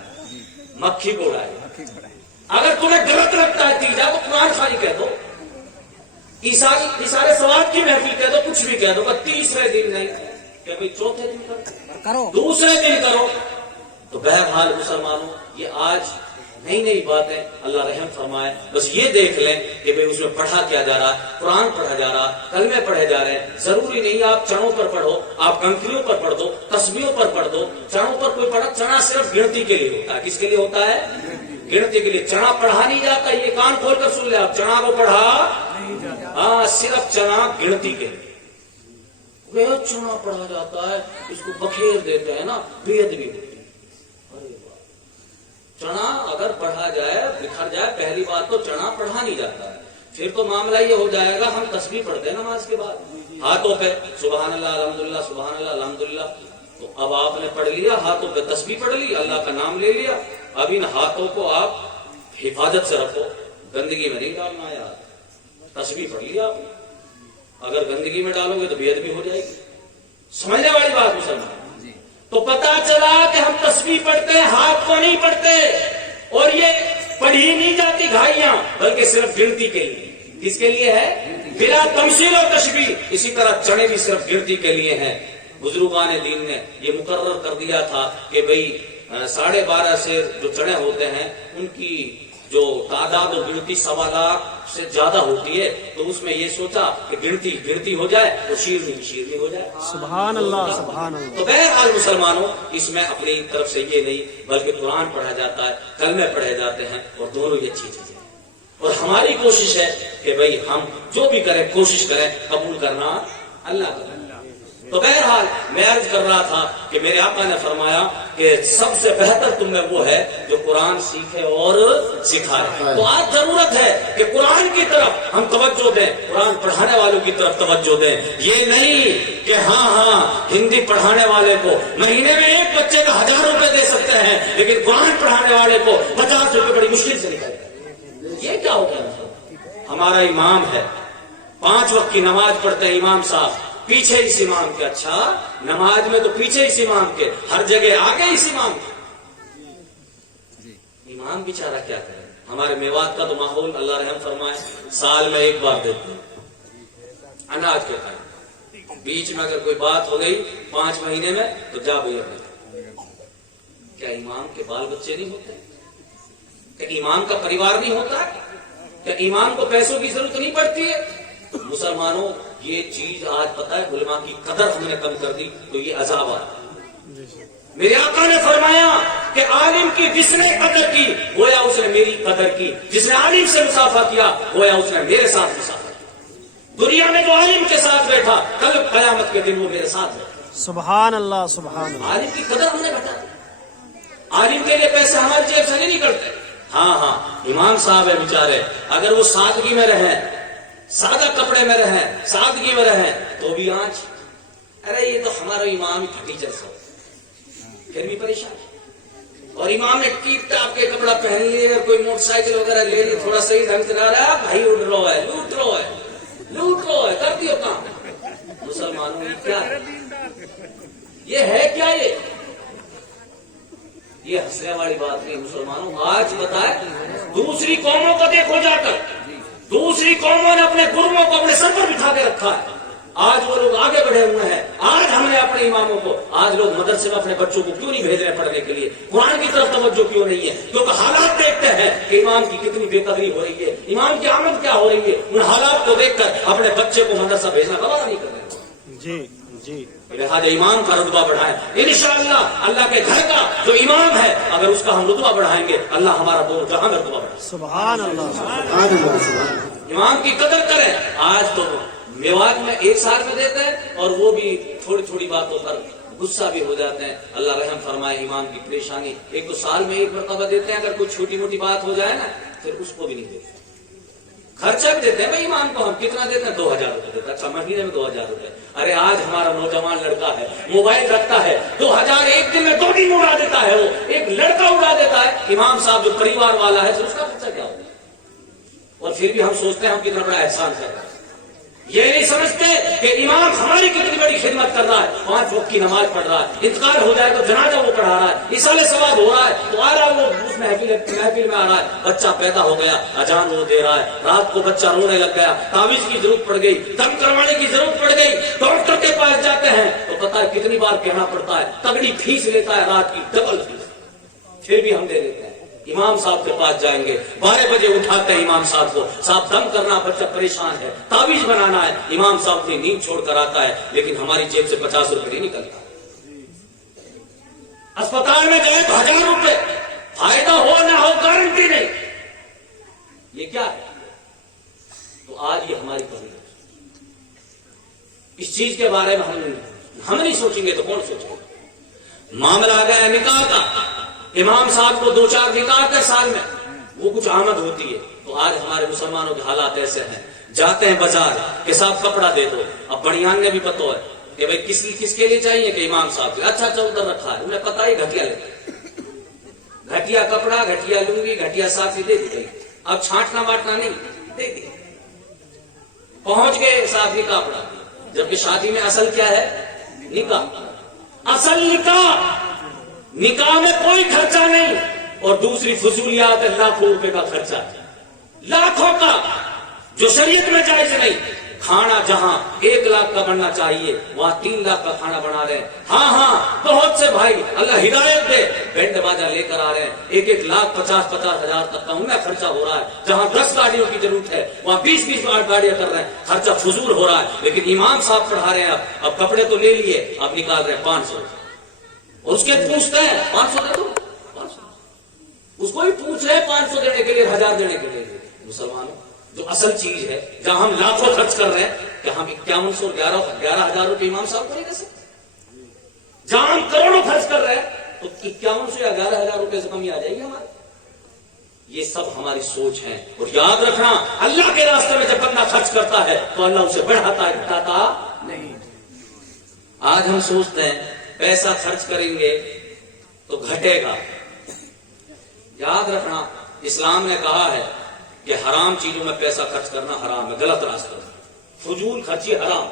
مکھی کو اڑائے۔ اگر تمہیں غلط لگتا ہے تیجا تو قرآن خوانی کہہ دو، ایصال ثواب کی محفل کہہ دو، کچھ بھی کہہ دو، بس تیسرے دن نہیں کہ بھائی چوتھے دن کرو، دوسرے دن کرو۔ تو بہرحال مسلمانوں یہ آج نئی باتیں، اللہ رحم فرمائے، بس یہ دیکھ لیں کہ بھئی اس میں پڑھا کیا جا رہا، قرآن پڑھا جا رہا، کلمے پڑھے جا رہے ہیں۔ ضروری نہیں آپ چڑوں پر پڑھو، آپ کنکریوں پر پڑھ دو، تسبیحوں پر پڑھ دو، چڑوں پر کوئی پڑھا، چنا صرف گنتی کے لیے ہوتا ہے۔ کس کے لیے ہوتا ہے؟ گنتی کے لیے۔ چنا پڑھا نہیں جاتا، یہ کان کھول کر سن لے آپ، چنا کو پڑھا ہاں صرف چنا گنتی کے لیے۔ چنا پڑھا جاتا ہے، اس کو بکھیر دیتے ہیں نا، بے ادبی ہوتی ہے۔ چنا اگر پڑھا جائے، بکھر جائے، پہلی بات تو چنا پڑھا نہیں جاتا ہے، پھر تو معاملہ یہ ہو جائے گا ہم تسبیح پڑھتے ہیں نماز کے بعد ہاتھوں پہ سبحان اللہ الحمدللہ سبحان اللہ الحمدللہ، تو اب آپ نے پڑھ لیا، ہاتھوں پہ تسبیح پڑھ لی، اللہ کا نام لے لیا، اب ان ہاتھوں کو آپ حفاظت سے رکھو، گندگی میں نہیں ڈالنا ہے۔ تسبیح پڑھ لیا آپ نے، اگر گندگی میں ڈالو گے تو بے ادبی ہو جائے گی۔ سمجھنے والی بات مسلمان، تو پتا چلا کہ ہم تسبیح پڑھتے ہیں، ہاتھ کو نہیں پڑھتے، اور یہ پڑھی نہیں جاتی گھائیاں بلکہ صرف گنتی کے لیے. کس کے لیے ہے؟ بلا تمثیل و تشبیہ. اسی طرح چڑے بھی صرف گنتی کے لیے ہیں. بزرگان دین نے یہ مقرر کر دیا تھا کہ بھئی 12.5 سے جو چڑے ہوتے ہیں ان کی جو تعداد و گنتی 1.25 لاکھ سے زیادہ ہوتی ہے، تو اس میں یہ سوچا کہ گنتی ہو جائے تو شیرنی ہو جائے. سبحان اللہ سبحان اللہ. تو بہرحال مسلمانوں، اس میں اپنی طرف سے یہ نہیں بلکہ قرآن پڑھا جاتا ہے، کلمے پڑھے جاتے ہیں، اور دونوں ہی اچھی چیزیں ہیں. اور ہماری کوشش ہے کہ بھئی ہم جو بھی کریں کوشش کریں قبول کرنا اللہ کا. تو بہرحال میں عرض کر رہا تھا کہ میرے آقا نے فرمایا کہ سب سے بہتر تم میں وہ ہے جو قرآن سیکھے اور سکھائے. تو آج ضرورت ہے کہ قرآن کی طرف ہم توجہ دیں، قرآن پڑھانے والوں کی طرف توجہ دیں. یہ نہیں کہ ہاں ہندی پڑھانے والے کو مہینے میں ایک بچے کا 1000 روپے دے سکتے ہیں، لیکن قرآن پڑھانے والے کو 50 روپے بڑی مشکل سے نکلتے ہیں. یہ کیا ہو گیا؟ ہمارا امام ہے، 5 وقت کی نماز پڑھتے ہیں امام صاحب، پیچھے اس امام کے. اچھا، نماز میں تو پیچھے اس امام کے، ہر جگہ آگے اس امام کے. امام بیچارہ کیا کرے؟ ہمارے میوات کا تو ماحول اللہ رحم فرمائے، سال میں 1 بار دیتے ہیں اناج کے ٹائم. بیچ میں اگر کوئی بات ہو گئی 5 مہینے میں تو جا بھیا. کیا امام کے بال بچے نہیں ہوتے؟ کیا امام کا پریوار نہیں ہوتا؟ کیا امام کو پیسوں کی ضرورت نہیں پڑتی ہے؟ مسلمانوں، یہ چیز آج پتہ ہے علماء کی قدر ہم نے کم کر دی تو یہ عذاب آیا. میرے آقا نے فرمایا کہ عالم کی جس نے قدر کی گویا اس نے میری قدر کی، جس نے عالم سے مسافہ کیا گویا اس نے میرے ساتھ مسافہ کیا. دنیا میں جو عالم کے ساتھ بیٹھا کل قیامت کے دن وہ میرے ساتھ بیٹھا. سبحان اللہ سبحان اللہ. عالم کی قدر ہم نے بتا دی. عالم کے لیے پیسے ہماری جیب سے نہیں نکلتے. ہاں امام صاحب ہے بیچارے، اگر وہ سادگی میں رہیں، سادہ کپڑے میں رہیں، سادگی میں رہیں تو بھی آنچ، ارے یہ تو ہمارا امام ٹیچر سو، پھر بھی پریشان. اور امام نے ٹیپ ٹاپ کے کپڑا پہن لیے اور کوئی موٹر سائیکل وغیرہ لے لی، تھوڑا صحیح ڈھنگ سے رہا ہے، بھائی اڑ رہا ہے، لوٹ رہا ہے، کر دیو کام. مسلمانوں میں کیا ہے؟ یہ ہے کیا؟ یہ ہنسنے والی بات نہیں مسلمانوں. آج بتائے دوسری قوموں کو دیکھو جا کر، دوسری قوموں نے اپنے گرووں کو اپنے سر پر بٹھا کے رکھا ہے. آج وہ لوگ آگے بڑھے ہوئے ہیں. آج ہم نے اپنے اماموں کو، آج لوگ مدرسے میں اپنے بچوں کو کیوں نہیں بھیج رہے پڑھنے کے لیے؟ قرآن کی طرف توجہ کیوں نہیں ہے؟ کیونکہ حالات دیکھتے ہیں کہ امام کی کتنی بے قدری ہو رہی ہے، امام کی آمد کیا ہو رہی ہے. ان حالات کو دیکھ کر اپنے بچے کو مدرسہ بھیجنا گوارا نہیں کر رہے. جی جی. لہٰذا امام کا رتبہ بڑھائیں. انشاءاللہ اللہ کے گھر کا جو امام ہے اگر اس کا ہم رتبہ بڑھائیں گے اللہ ہمارا دونوں جہاں میں رتبہ بڑھائے. سبحان اللہ. امام کی قدر کریں. آج تو میوات میں 1 سال میں دیتے ہیں اور وہ بھی تھوڑی تھوڑی باتوں پر غصہ بھی ہو جاتے ہیں. اللہ رحم فرمائے. امام کی پریشانی، ایک تو سال میں 1 مرتبہ دیتے ہیں، اگر کوئی چھوٹی موٹی بات ہو جائے نا پھر اس کو بھی نہیں دیتے. خرچہ بھی دیتے ہیں بھائی امام کو ہم کتنا دیتے ہیں؟ 2000 روپے دیتے ہیں. اچھا مہینے میں 2000 روپے. ارے آج ہمارا نوجوان لڑکا ہے موبائل رکھتا ہے 2000 ایک دن میں 2 دن اڑا دیتا ہے. وہ ایک لڑکا اڑا دیتا ہے. امام صاحب جو پریوار والا ہے اس کا خرچہ کیا ہوگا؟ اور پھر بھی ہم سوچتے ہیں ہم کتنا بڑا احسان کر رہے ہیں. یہ نہیں سمجھتے کہ امام ہماری کتنی بڑی خدمت کر رہا ہے. 5 وقت کی نماز پڑھ رہا ہے، انتقال ہو جائے تو جنازہ وہ پڑھا رہا ہے، اصالہ ثواب ہو رہا ہے تو آ رہا ہے وہ اس محفل میں آ رہا ہے. بچہ پیدا ہو گیا، اذان وہ دے رہا ہے، رات کو بچہ رونے لگ گیا، تعویذ کی ضرورت پڑ گئی، دم کروانے کی ضرورت پڑ گئی، ڈاکٹر کے پاس جاتے ہیں تو پتہ ہے کتنی بار کہنا پڑتا ہے، تگڑی فیس لیتا ہے، رات کی ڈبل فیس، پھر بھی ہم دے دیتے ہیں. امام صاحب کے پاس جائیں گے، 12 بجے اٹھاتے ہیں امام صاحب کو، صاحب دم کرنا، بچہ پریشان ہے، تعویذ بنانا ہے. امام صاحب کی نیند چھوڑ کر آتا ہے لیکن ہماری جیب سے 50 روپے نہیں نکلتا. اسپتال میں جائے تو 1000 روپے، فائدہ ہو نہ ہو گارنٹی نہیں. یہ کیا ہے؟ تو آج یہ ہماری کمی ہے. اس چیز کے بارے میں ہم نہیں سوچیں گے تو کون سوچیں گے؟ معاملہ آ گیا ہے نکاح کا. امام صاحب کو 2-4 نکاح کے سال میں وہ کچھ آمد ہوتی ہے. تو آج ہمارے مسلمانوں کے حالات ایسے ہیں، جاتے ہیں بازار کہ صاحب کپڑا دے دو. اب بڑیان نے بھی پتہ ہے کہ بھائی کس کے لیے چاہیے کہ امام صاحب کے. اچھا ادھر رکھا ہے، انہیں پتا ہی گھٹیا لیتے، گھٹیا کپڑا، گھٹیا لنگی، گھٹیا ساتھی دے دی گئی. اب چھانٹنا بانٹنا نہیں، دے دی. پہنچ گئے صاحب نکاح پڑا، جبکہ شادی میں اصل کیا ہے؟ نکاح. اصل نکاح میں کوئی خرچہ نہیں، اور دوسری فضولیات ہے لاکھوں روپے کا خرچہ، لاکھوں کا، جو شریعت میں جائز نہیں۔ کھانا جہاں 1 لاکھ کا بننا چاہیے وہاں 3 لاکھ کا کھانا بنا رہے ہیں۔ ہاں بہت سے بھائی اللہ ہدایت دے بینڈ باجا لے کر آ رہے ہیں، 1 لاکھ 50 ہزار تک کا ان میں خرچہ ہو رہا ہے۔ جہاں 10 گاڑیوں کی ضرورت ہے وہاں 20 گاڑیاں کر رہے ہیں، خرچہ فضول ہو رہا ہے۔ لیکن امام صاحب پڑھا رہے ہیں، اب کپڑے تو لے لیے، اب نکال رہے ہیں 500، اور اس کے پوچھتے ہیں 500 دے دو، 500 اس کو ہی پوچھ رہے ہیں 500 دینے کے لیے، 1000 دینے کے لیے۔ مسلمانوں جو اصل چیز ہے جہاں ہم لاکھوں خرچ کر رہے ہیں، کہ ہم 11,000 روپے امام صاحب کو نہیں دے سکتے؟ جہاں ہم کروڑوں خرچ کر رہے ہیں تو 5100 یا 11,000 روپے سے کمی آ جائے گی ہمارے۔ یہ سب ہماری سوچ ہے، اور یاد رکھنا اللہ کے راستے میں جب بندہ خرچ کرتا ہے تو اللہ اسے بڑھاتا ہے، گھٹاتا نہیں۔ آج ہم سوچتے ہیں پیسہ خرچ کریں گے تو گھٹے گا۔ یاد رکھنا اسلام نے کہا ہے کہ حرام چیزوں میں پیسہ خرچ کرنا حرام ہے، غلط راستہ ہے، فضول خرچی حرام،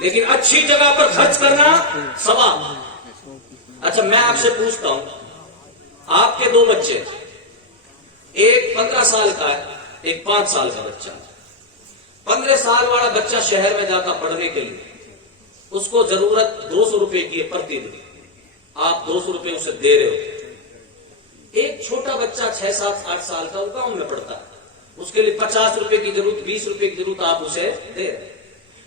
لیکن اچھی جگہ پر خرچ کرنا ثواب۔ اچھا میں آپ سے پوچھتا ہوں، آپ کے 2 بچے، ایک 15 سال کا ہے، ایک 5 سال کا بچہ ہے۔ 15 سال والا بچہ شہر میں جاتا پڑھنے کے لیے، اس کو ضرورت 200 روپے کی ہے پرتی دن، آپ 200 روپے اسے دے رہے ہو۔ ایک چھوٹا بچہ 6, 7, 8 سال کا وہ گاؤں میں پڑھتا ہے، اس کے لیے 50 روپے کی ضرورت، 20 روپے کی ضرورت آپ اسے دے رہے۔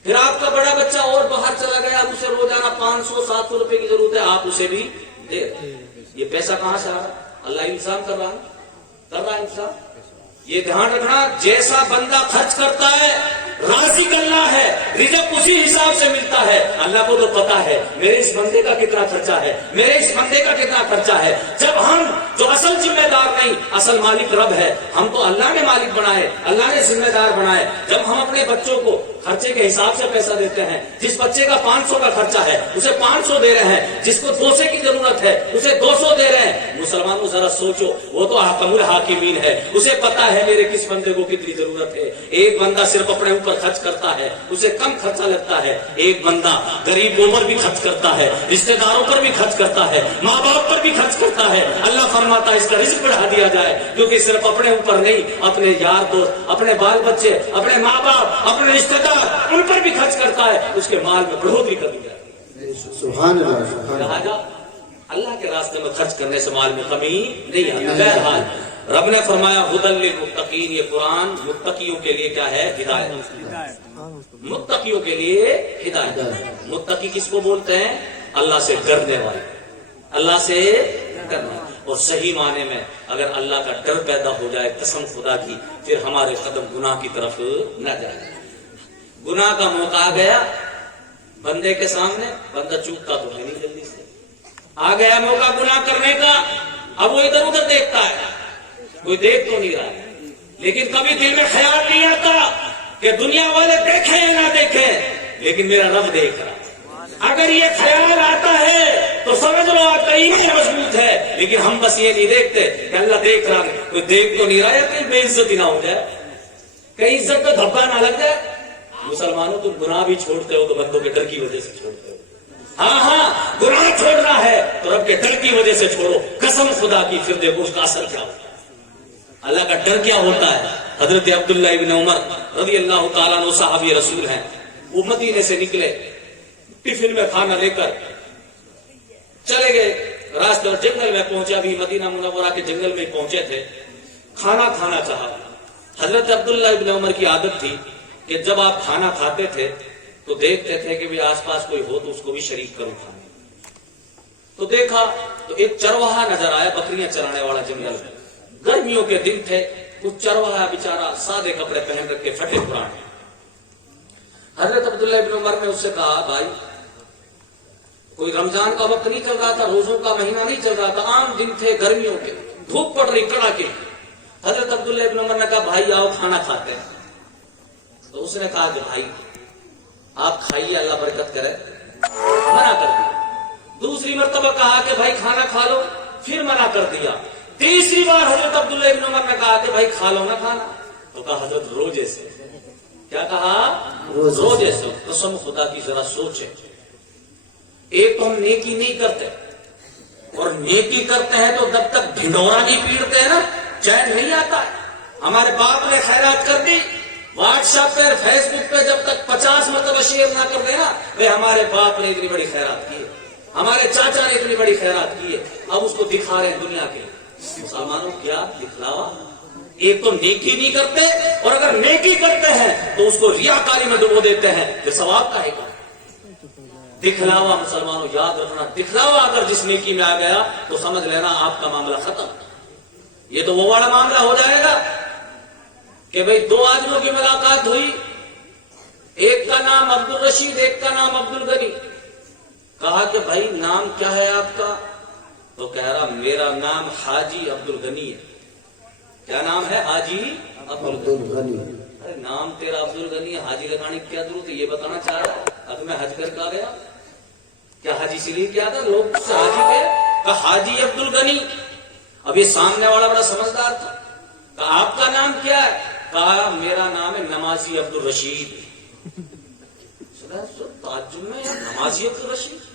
پھر آپ کا بڑا بچہ اور باہر چلا گیا، اب اسے روزانہ 500, 700 روپے کی ضرورت ہے، آپ اسے بھی دے رہے۔ یہ پیسہ کہاں سے آ رہا ہے؟ اللہ انسان کر رہا ہے انسان۔ یہ دھیان رکھنا، جیسا بندہ خرچ کرتا ہے رازق اللہ ہے، رزق اسی حساب سے ملتا ہے۔ اللہ کو تو پتا ہے میرے اس بندے کا کتنا خرچہ ہے، میرے اس بندے کا کتنا خرچہ ہے۔ جب ہم جو اصل ذمہ دار نہیں، اصل مالک رب ہے، ہم تو اللہ نے مالک بنائے، اللہ نے ذمہ دار بنائے۔ جب ہم اپنے بچوں کو خرچے کے حساب سے پیسہ دیتے ہیں، جس بچے کا 500 کا خرچہ ہے اسے 500 دے رہے ہیں، جس کو 200 کی ضرورت ہے اسے 200 دے رہے ہیں۔ مسلمانوں ذرا سوچو، وہ تو حاکم الحاکمین ہے، اسے پتا ہے میرے کس بندے کو کتنی ضرورت ہے۔ ایک بندہ صرف اپنے اوپر خرچ کرتا ہے، اسے کم خرچہ لگتا ہے۔ ایک بندہ غریبوں پر بھی خرچ کرتا ہے، رشتے داروں پر بھی خرچ کرتا ہے، ماں باپ پر بھی خرچ کرتا ہے۔ اللہ فرماتا ہے اس کا رزق بڑھا دیا جائے، کیونکہ صرف اپنے اوپر نہیں، اپنے یار دوست، اپنے بال بچے، اپنے ماں باپ، اپنے رشتے دار، ان پر بھی خرچ کرتا ہے، اس کے مال میں بڑھوتری کر دی جاتی ہے۔ سبحان اللہ۔ لہٰذا اللہ کے راستے میں خرچ کرنے سے مال میں کمی نہیں آتی۔ بہرحال رب نے فرمایا ہدی للمتقین، یہ قرآن متقیوں کے لیے کیا ہے؟ ہدایت۔ متقیوں کے لیے ہدایت۔ متقی کس کو بولتے ہیں؟ اللہ سے ڈرنے والے، اللہ سے ڈرنا۔ اور صحیح معنی میں اگر اللہ کا ڈر پیدا ہو جائے قسم خدا کی، پھر ہمارے قدم گناہ کی طرف نہ جائے۔ گناہ کا موقع آ گیا بندے کے سامنے، بندہ چوکتا تو ہے نہیں، جلدی سے آ گیا موقع گناہ کرنے کا، اب وہ ادھر ادھر دیکھتا ہے، کوئی دیکھ تو نہیں رہا ہے، لیکن کبھی دل میں خیال نہیں آتا کہ دنیا والے دیکھیں یا نہ دیکھیں لیکن میرا رب دیکھ رہا۔ اگر یہ خیال آتا ہے تو سمجھ لو آپ کا ایمان مضبوط ہے، لیکن ہم بس یہ نہیں دیکھتے کہ اللہ دیکھ رہا ہے، کوئی دیکھ تو نہیں رہا ہے، کہیں بے عزتی نہ ہو جائے، کہیں عزت پہ دھبا نہ لگ جائے۔ مسلمانوں تم گناہ بھی چھوڑتے ہو تو بندوں کے ڈر کی وجہ سے چھوڑتے ہو۔ ہاں گناہ چھوڑنا ہے تو رب کے ڈر کی وجہ سے چھوڑو، قسم خدا کی، پھر دیکھو اس کا اثر کیا ہوتا ہے۔ اللہ کا ڈر کیا ہوتا ہے؟ حضرت عبداللہ ابن عمر رضی اللہ تعالیٰ عنہ صحابی رسول ہیں، وہ مدینے سے نکلے، ٹفن میں کھانا لے کر چلے گئے، راستے جنگل میں پہنچے، ابھی مدینہ منورہ کے جنگل میں پہنچے تھے، کھانا کھانا چاہا۔ حضرت عبداللہ ابن عمر کی عادت تھی کہ جب آپ کھانا کھاتے تھے تو دیکھتے تھے کہ بھی آس پاس کوئی ہو تو اس کو بھی شریک کرو کھانے۔ تو دیکھا تو ایک چرواہا نظر آیا، بکریاں چرانے والا، جنگل میں گرمیوں کے دن تھے، وہ چرواہا بیچارہ سادے کپڑے پہن رکھے، پھٹے پرانے۔ حضرت عبداللہ ابن عمر نے اس سے کہا بھائی کوئی رمضان کا وقت نہیں چل رہا تھا، روزوں کا مہینہ نہیں چل رہا تھا، عام دن تھے گرمیوں کے، دھوپ پڑ رہی کڑاکے۔ حضرت عبداللہ ابن عمر نے کہا بھائی آؤ کھانا کھاتے ہیں۔ تو اس نے کہا کہ بھائی آپ کھائیے اللہ برکت کرے، منع کر دیا۔ دوسری مرتبہ کہا کہ بھائی کھانا کھا لو، پھر منع کر دیا۔ تیسری بار حضرت عبداللہ ابن عمر نے کہا کہ بھائی کھا لو نا کھانا، تو کہا حضرت روزے سے۔ کیا کہا؟ روزے سے۔ قسم خدا کی ذرا سوچے، ایک تو ہم نیکی نہیں کرتے، اور نیکی کرتے ہیں تو جب تک ڈھنڈورا نہیں پیٹتے ہیں نا چین نہیں آتا ہے۔ ہمارے باپ نے خیرات کر دی، واٹس ایپ پہ فیس بک پہ جب تک 50 مرتبہ شیئر نہ کر دینا بھائی ہمارے باپ نے اتنی بڑی خیرات کی ہے، ہمارے چاچا نے اتنی بڑی خیرات کی ہے، اب اس کو دکھا رہے ہیں دنیا کے مسلمانوں کیا دکھلاوا۔ ایک تو نیکی نہیں کرتے، اور اگر نیکی کرتے ہیں تو اس کو ریاکاری میں ڈبو دیتے ہیں کہ ثواب کا ہے کیا دکھلاوا۔ مسلمانوں یاد رکھنا، دکھلاوا اگر جس نیکی میں آ گیا تو سمجھ لینا آپ کا معاملہ ختم۔ یہ تو وہ والا معاملہ ہو جائے گا کہ بھئی دو آدمیوں کی ملاقات ہوئی، ایک کا نام عبد الرشید، ایک کا نام عبد الغنی۔ کہا کہ بھائی نام کیا ہے آپ کا؟ تو کہہ رہا میرا نام حاجی عبد الغنی ہے۔ کیا نام ہے؟ حاجی عبد الغنی۔ ارے نام تیرا عبد الغنی ہے، حاجی لگانے کی کیا ضرورت ہے؟ یہ بتانا چاہ رہا ہے اب میں حج کر کے آ گیا کیا حاجی اس لیے کیا تھا لوگ اس سے حاجی تھے؟ کہا حاجی عبد الغنی۔ اب یہ سامنے والا بڑا سمجھدار تھا، کہا آپ کا نام کیا ہے؟ کہا میرا نام ہے نمازی عبد الرشید۔ تعجب میں نمازی عبد الرشید؟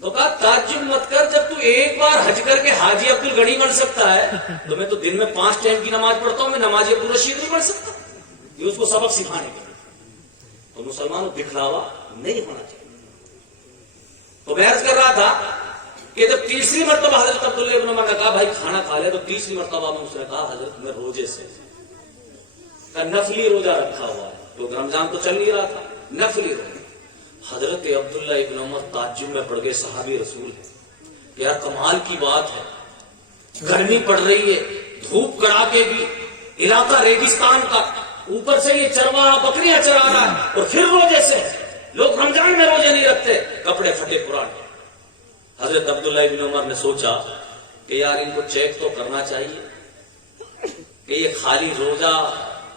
تو کہا تعجب مت کر، جب تو ایک بار حج کر کے حاجی عبد الغنی بن سکتا ہے تو میں تو دن میں 5 ٹائم کی نماز پڑھتا ہوں، میں نمازی عبد الرشید نہیں بن سکتا؟ یہ اس کو سبق سکھانے کے لیے۔ تو مسلمانوں دکھلاوا نہیں ہونا چاہیے۔ تو میں عرض کر رہا تھا کہ جب تیسری مرتبہ حضرت عبداللہ ابن عمر نے کہا بھائی کھانا کھا لے، تو تیسری مرتبہ میں اس نے کہا حضرت میں روزے سے نفلی روزہ رکھا ہوا ہے، تو رمضان تو چل نہیں رہا تھا، نفلی روزہ۔ حضرت عبداللہ ابن عمر تعجب میں پڑ گئے، صحابی رسول ہے، یار کمال کی بات ہے، گرمی پڑ رہی ہے، دھوپ کڑاکے بھی، علاقہ ریگستان کا، اوپر سے یہ چرواہا بکریاں چرا رہا ہے، اور پھر روزے سے۔ لوگ رمضان میں روزے نہیں رکھتے، کپڑے پھٹے پرانے۔ حضرت عبداللہ ابن عمر نے سوچا کہ یار ان کو چیک تو کرنا چاہیے کہ یہ خالی روزہ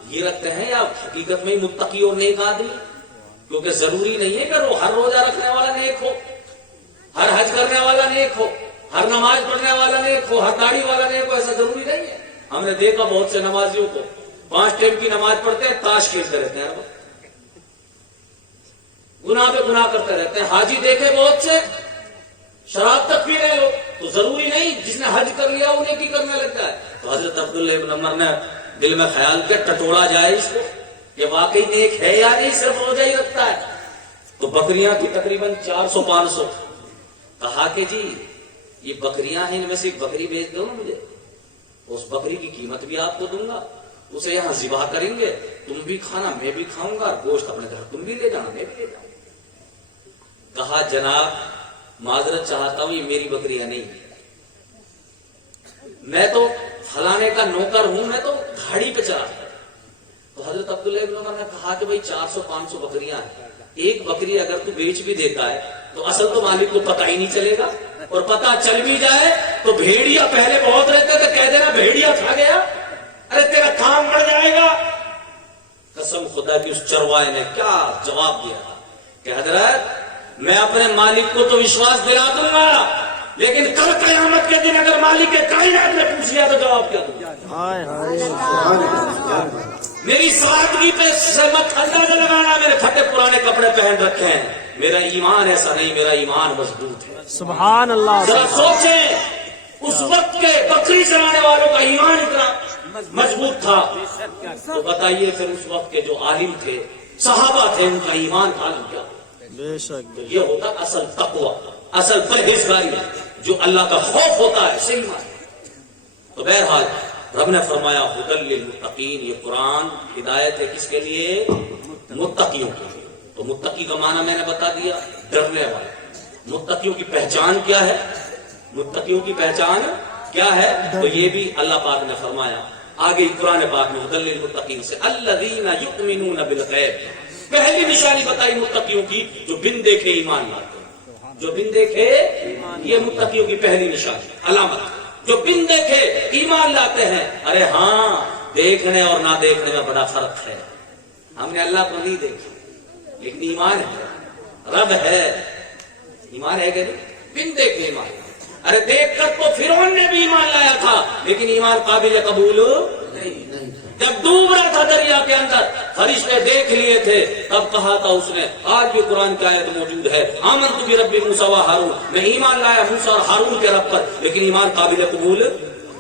یہ رکھتے ہیں یا حقیقت میں متقی اور نیک آدمی، کیونکہ ضروری نہیں ہے کہ ہر روزہ رکھنے والا نیک ہو، ہر حج کرنے والا نیک ہو، ہر نماز پڑھنے والا نیک ہو، ہر داڑھی والا نیک ہو، ایسا ضروری نہیں ہے۔ ہم نے دیکھا بہت سے نمازیوں کو 5 ٹائم کی نماز پڑھتے ہیں، تاش کھیلتے رہتے ہیں، گناہ پہ گناہ کرتے رہتے ہیں۔ حاجی دیکھے بہت سے شراب تک پی رہے لوگ، تو ضروری نہیں جس نے حج کر لیا انہیں کی کرنے لگتا ہے۔ تو حضرت عبداللہ ابن عمر نے دل میں خیال کیا ٹٹوڑا جائے اس کو کہ واقعی نیک ہے یا نہیں، صرف روزہ ہی رکھتا ہے۔ تو بکریاں کی تقریباً 400-500۔ کہا کہ جی یہ بکریاں ہیں، ان میں سے ایک بکری بھیج دو نا مجھے، اس بکری کی قیمت بھی آپ کو دوں گا، اسے یہاں ذبح کریں گے، تم بھی کھانا میں بھی کھاؤں گا، گوشت اپنے گھر تم بھی لے جانا میں بھی لے جاؤں گا۔ کہا جناب معذرت چاہتا ہوں، یہ میری بکریاں نہیں ہیں، میں تو فلانے کا نوکر ہوں، میں تو گھاڑی پہ چلا۔ تو حضرت عبداللہ ابن عمر نے کہا کہ بھائی 400-500 بکریاں ہیں، ایک بکری اگر تو بیچ بھی دیتا ہے تو اصل تو مالک کو پتہ ہی نہیں چلے گا، اور پتہ چل بھی جائے تو بھیڑیا پہلے بہت رہتے تھے، کہہ دینا بھیڑیا کھا گیا، ارے تیرا کام بڑھ جائے گا۔ قسم خدا کی اس چروائے نے کیا جواب دیا تھا کہ حضرت میں اپنے مالک کو تو وشواس دلا دوں گا، لیکن کل قیامت کے دن اگر مالک کے کائنات نے پوچھ لیا تو جواب کیا دوں گا؟ میری سادگی پہ مت اندازہ لگانا، میرے پھٹے پرانے کپڑے پہن رکھے ہیں، میرا ایمان ایسا نہیں، میرا ایمان مضبوط ہے۔ سبحان اللہ۔ ذرا سوچیں اس وقت کے بکری چلانے والوں کا ایمان اتنا مضبوط تھا، تو بتائیے پھر اس وقت کے جو عالم تھے، صحابہ تھے، ان کا ایمان حال کیا؟ بے شک۔ تو یہ ہوتا اصل تقوی، اصل پرہیزگاری، جو اللہ کا خوف ہوتا ہے، صحیح معنی۔ تو بہرحال رب نے فرمایا ہدی للمتقین، یہ قرآن ہدایت ہے کس کے لیے؟ متقیوں کے لیے۔ تو متقی کا معنی میں نے بتا دیا، ڈرنے والا۔ متقیوں کی پہچان کیا ہے؟ متقیوں کی پہچان کیا ہے؟ تو یہ بھی اللہ پاک نے فرمایا آگے قرآن پاک میں، ہدی للمتقین سے الذین یؤمنون بالغیب۔ پہلی نشانی بتائی متقیوں کی، جو بن دیکھے ایمان لاتے ہیں، جو بن دیکھے، یہ متقیوں کی پہلی نشانی علامت، جو بن دیکھے ایمان لاتے ہیں۔ ارے ہاں، دیکھنے اور نہ دیکھنے میں بڑا فرق ہے، ہم نے اللہ کو نہیں دیکھا لیکن ایمان ہے، رب ہے، ایمان ہے کہ نہیں؟ بن دیکھے ایمان۔ ارے دیکھ کر تو فرعون نے بھی ایمان لایا تھا، لیکن ایمان قابل قبول نہیں۔ جب ڈوب رہا تھا دریا کے اندر، فرشتے دیکھ لیے تھے تب کہا تھا اس نے، آج بھی قرآن کی آیت موجود ہے، آمنت برب موسیٰ و ہارون، میں ایمان لایا موسیٰ اور ہارون کے رب پر، لیکن ایمان قابل قبول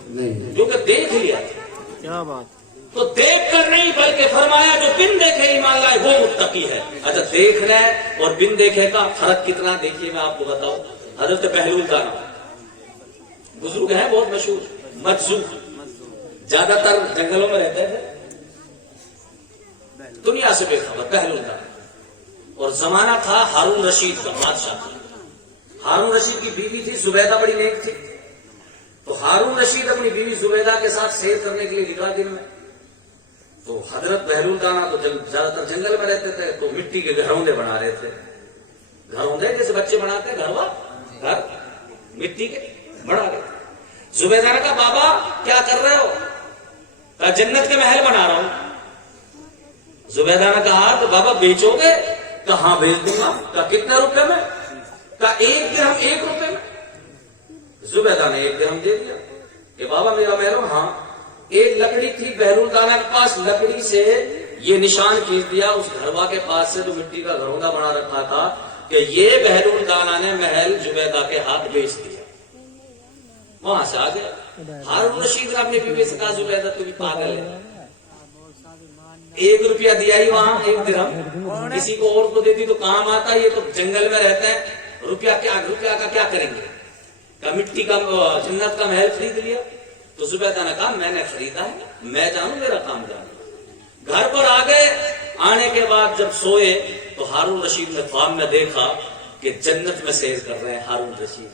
نہیں. جو کہ دیکھ لیا تھا. کیا بات. تو دیکھ کر نہیں بلکہ فرمایا جو بن دیکھے ایمان لائے وہ متقی ہے. اچھا دیکھنا ہے اور بن دیکھے کا فرق کتنا، دیکھیے میں آپ کو بتاؤں. حضرت بہلول دانا بزرگ ہیں بہت مشہور، مجذوب، زیادہ تر جنگلوں میں رہتے تھے، دنیا سے بے خبر. بہلول دانا، اور زمانہ تھا ہارون رشید کا، بادشاہ کا. ہارون رشید کی بیوی تھی زبیدہ، بڑی نیک تھی. تو ہارون رشید اپنی بیوی زبیدہ کے ساتھ سیر کرنے کے لیے نکلا دن میں. تو حضرت بہلول دانا تو زیادہ تر جنگل میں رہتے تھے، تو مٹی کے گھروندے بنا رہے تھے. گھروندے جیسے بچے بناتے ہیں، گھر مٹی کے بنا رہے تھے. زبیدہ نے کہا بابا کیا کر رہے ہو؟ کہا جنت کے محل بنا رہا ہوں. زبیدہ نے کہا تو بابا بیچو گے؟ کہا ہاں بیچ دوں گا. کہا کتنے روپے میں؟ کہا 1 درہم 1 روپے میں. زبیدہ نے 1 درہم دے دیا کہ بابا میرا محل. ہاں. ایک لکڑی تھی بہلول دانا کے پاس، لکڑی سے یہ نشان کھینچ دیا اس گھروا کے پاس سے جو مٹی کا گھروندا بنا رکھا تھا کہ یہ بہلول دانا نے محل زبیدہ کے ہاتھ بیچ دیا. وہاں سے آ گیا. ہارون رشید نے اپنی بیوی سے کہا زبیدہ تو بھی پاگل ہے، 1 روپیہ دیا ہی وہاں 1 درہم، کسی کو اور کو دیتی تو کام آتا. یہ تو جنگل میں رہتے ہیں، روپیہ کا کیا کریں گے؟ کہ مٹی کا جنت کا محل خرید لیا. تو زبیدہ نے کہا میں نے خریدا ہے، میں جانوں، میرا کام جانوں. گھر پر آ گئے. آنے کے بعد جب سوئے تو ہارون رشید نے خواب میں دیکھا کہ جنت میں سیر کر رہے ہیں ہارون رشید.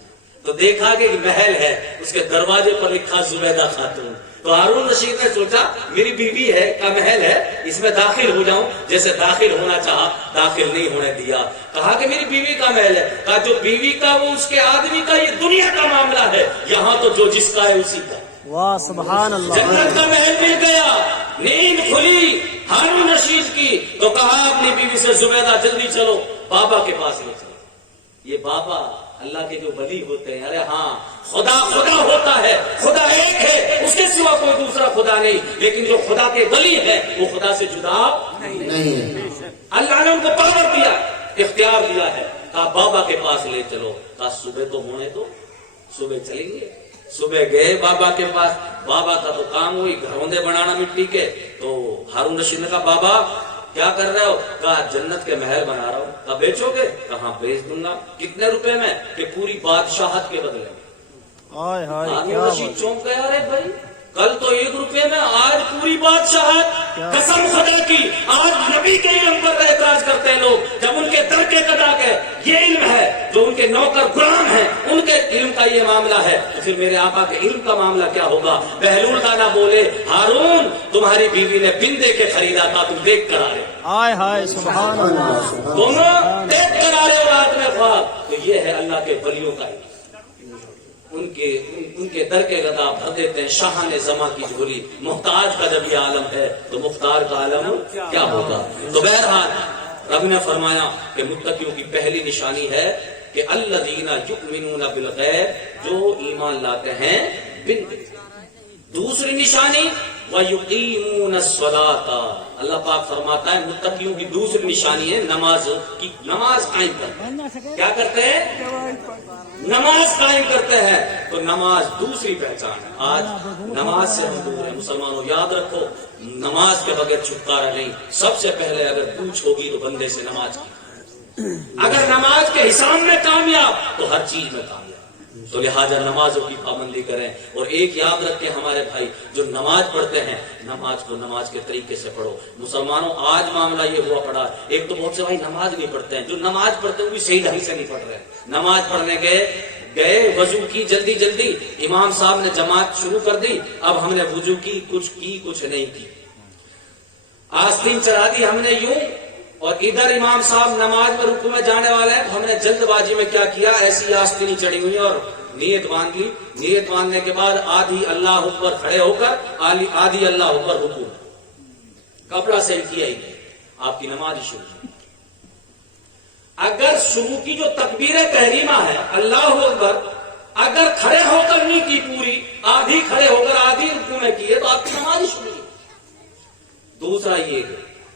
تو دیکھا کہ محل ہے، اس کے دروازے پر لکھا زبیدہ خاتون. تو ہارون رشید نے سوچا میری بیوی ہے کا محل ہے، اس میں داخل ہو جاؤں. جیسے داخل ہونا چاہا، داخل نہیں ہونے دیا. کہا کہ میری بیوی کا محل ہے. کہا جو بیوی کا وہ اس کے آدمی کا، یہ دنیا کا معاملہ ہے، یہاں تو جو جس کا ہے اسی کا. واہ سبحان اللہ. جنت کا محل مل گیا. نیند کھلی ہارون رشید کی تو کہا اپنی بیوی سے زبیدہ جلدی چلو بابا کے پاس لے چلو. یہ بابا اللہ کے جو ولی ہوتے ہیں، ارے ہاں خدا ہوتا ہے، خدا ایک ہے، اس کے سوا کوئی دوسرا خدا نہیں. لیکن جو خدا کے ولی ہے وہ خدا سے جدا نہیں. اللہ نے ان کو پاور دیا، اختیار دیا ہے. کہا بابا کے پاس لے چلو. کہا صبح تو ہونے دو، صبح چلیں گے. صبح گئے بابا کے پاس. بابا کا تو کام ہوئی گھروندے بنانا مٹی کے. تو ہارون رشید نے کہا بابا کیا کر رہے ہو؟ کہا جنت کے محل بنا رہا ہوں. کہا بیچو گے؟ کہاں بیچ دوں گا. کتنے روپے میں؟ کہ پوری بادشاہت کے بدلے میں. ہائے ہائے ہارون کیا رشید بات. چونک گیا، ارے بھائی کل تو 1 روپے میں، آج پوری بادشاہت. قسم خدا کی آج نبی کے علم پر اعتراض کرتے ہیں لوگ، جب ان کے در کے قدا کے یہ علم ہے، جو ان کے نوکر غلام ہیں ان کے علم کا یہ معاملہ ہے، تو پھر میرے آقا کے علم کا معاملہ کیا ہوگا؟ بہلول دانا بولے ہارون تمہاری بیوی نے بن دے کے خریدا تھا، تم دیکھ کر آ رہے. ہائے ہائے سبحان اللہ. دونوں دیکھ کر آ رہے ہو رات میں خواب. تو یہ ہے اللہ کے ولیوں کا علم. ان کے در کے غدا بھر دیتے ہیں شاہان زماں کی جھولی. محتاج کا جب یہ عالم ہے تو مختار کا عالم کیا ہوگا؟ تو بہرحال رب نے فرمایا کہ متقیوں کی پہلی نشانی ہے کہ الذین یؤمنون بالغیب، جو ایمان لاتے ہیں بالغیب. دوسری نشانی وَيُقِيمُونَ الصَّلَاةَ، اللہ پاک فرماتا ہے متقیوں کی دوسری نشانی ہے نماز قائم کرنا. کیا کرتے ہیں؟ نماز قائم کرتے ہیں. تو نماز دوسری پہچان ہے. آج نماز سے ہم دور ہیں. مسلمانوں یاد رکھو نماز کے بغیر چھٹکارا نہیں. سب سے پہلے اگر پوچھ ہوگی تو بندے سے نماز کی. اگر نماز کے حساب میں کامیاب تو ہر چیز میں کامیاب. تو لہٰذا نمازوں کی پابندی کریں. اور ایک یاد رکھیں ہمارے بھائی جو نماز پڑھتے ہیں، نماز کو نماز کے طریقے سے پڑھو. مسلمانوں آج معاملہ یہ ہوا پڑا، ایک تو بہت سے بھائی نماز نہیں پڑھتے ہیں. جو نماز پڑھتے ہیں وہ بھی صحیح ڈھنگ سے نہیں پڑھ رہے. نماز پڑھنے گئے وضو کی جلدی، امام صاحب نے جماعت شروع کر دی. اب ہم نے وضو کی کچھ نہیں کی، آستین چڑھا دی ہم نے یوں، اور ادھر امام صاحب نماز میں رکوع میں جانے والے ہیں. ہم نے جلد بازی میں کیا کیا، ایسی آستینی چڑھی ہوئی اور نیت باندھ لی. نیت باندھنے کے بعد آدھی اللہ اکبر کھڑے ہو کر، آدھی اللہ اکبر رکوع، کپڑا سیل کیا ہی نہیں، آپ کی نماز شروع. اگر شروع کی جو تکبیر تحریمہ ہے اللہ اکبر، اگر کھڑے ہو کر نہیں کی پوری، آدھی کھڑے ہو کر آدھی رکوع میں کی ہے تو آپ کی نماز شروع. دوسرا یہ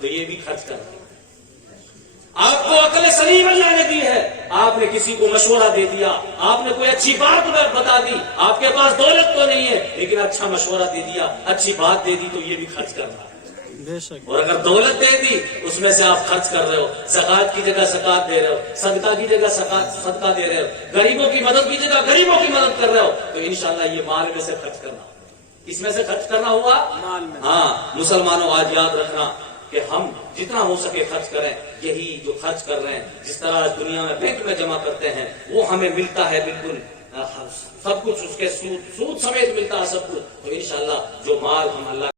تو یہ بھی خرچ کرتے ہو۔ آپ کو عقل سلیم اللہ نے دی ہے، آپ نے کسی کو مشورہ دے دیا، آپ نے کوئی اچھی بات بتا دی، آپ کے پاس دولت تو نہیں ہے لیکن اچھا مشورہ دے دیا، اچھی بات دے دی، تو یہ بھی خرچ کرنا ہے۔ بے شک اور اگر دولت دے دی اس میں سے آپ خرچ کر رہے ہو، زکات کی جگہ زکات دے رہے ہو، صدقہ کی جگہ صدقہ دے رہے ہو، غریبوں کی مدد کی جگہ غریبوں کی مدد کر رہے ہو، تو انشاءاللہ یہ مال میں سے خرچ کرنا، اس میں سے خرچ کرنا ہوا مال میں۔ ہاں مسلمانوں آج یاد رکھنا کہ ہم جتنا ہو سکے خرچ کریں، یہی جو خرچ کر رہے ہیں، جس طرح آج دنیا میں بینک میں جمع کرتے ہیں وہ ہمیں ملتا ہے بالکل سب کچھ، اس کے سود سمیت ملتا ہے سب کچھ، تو انشاءاللہ جو مال ہم اللہ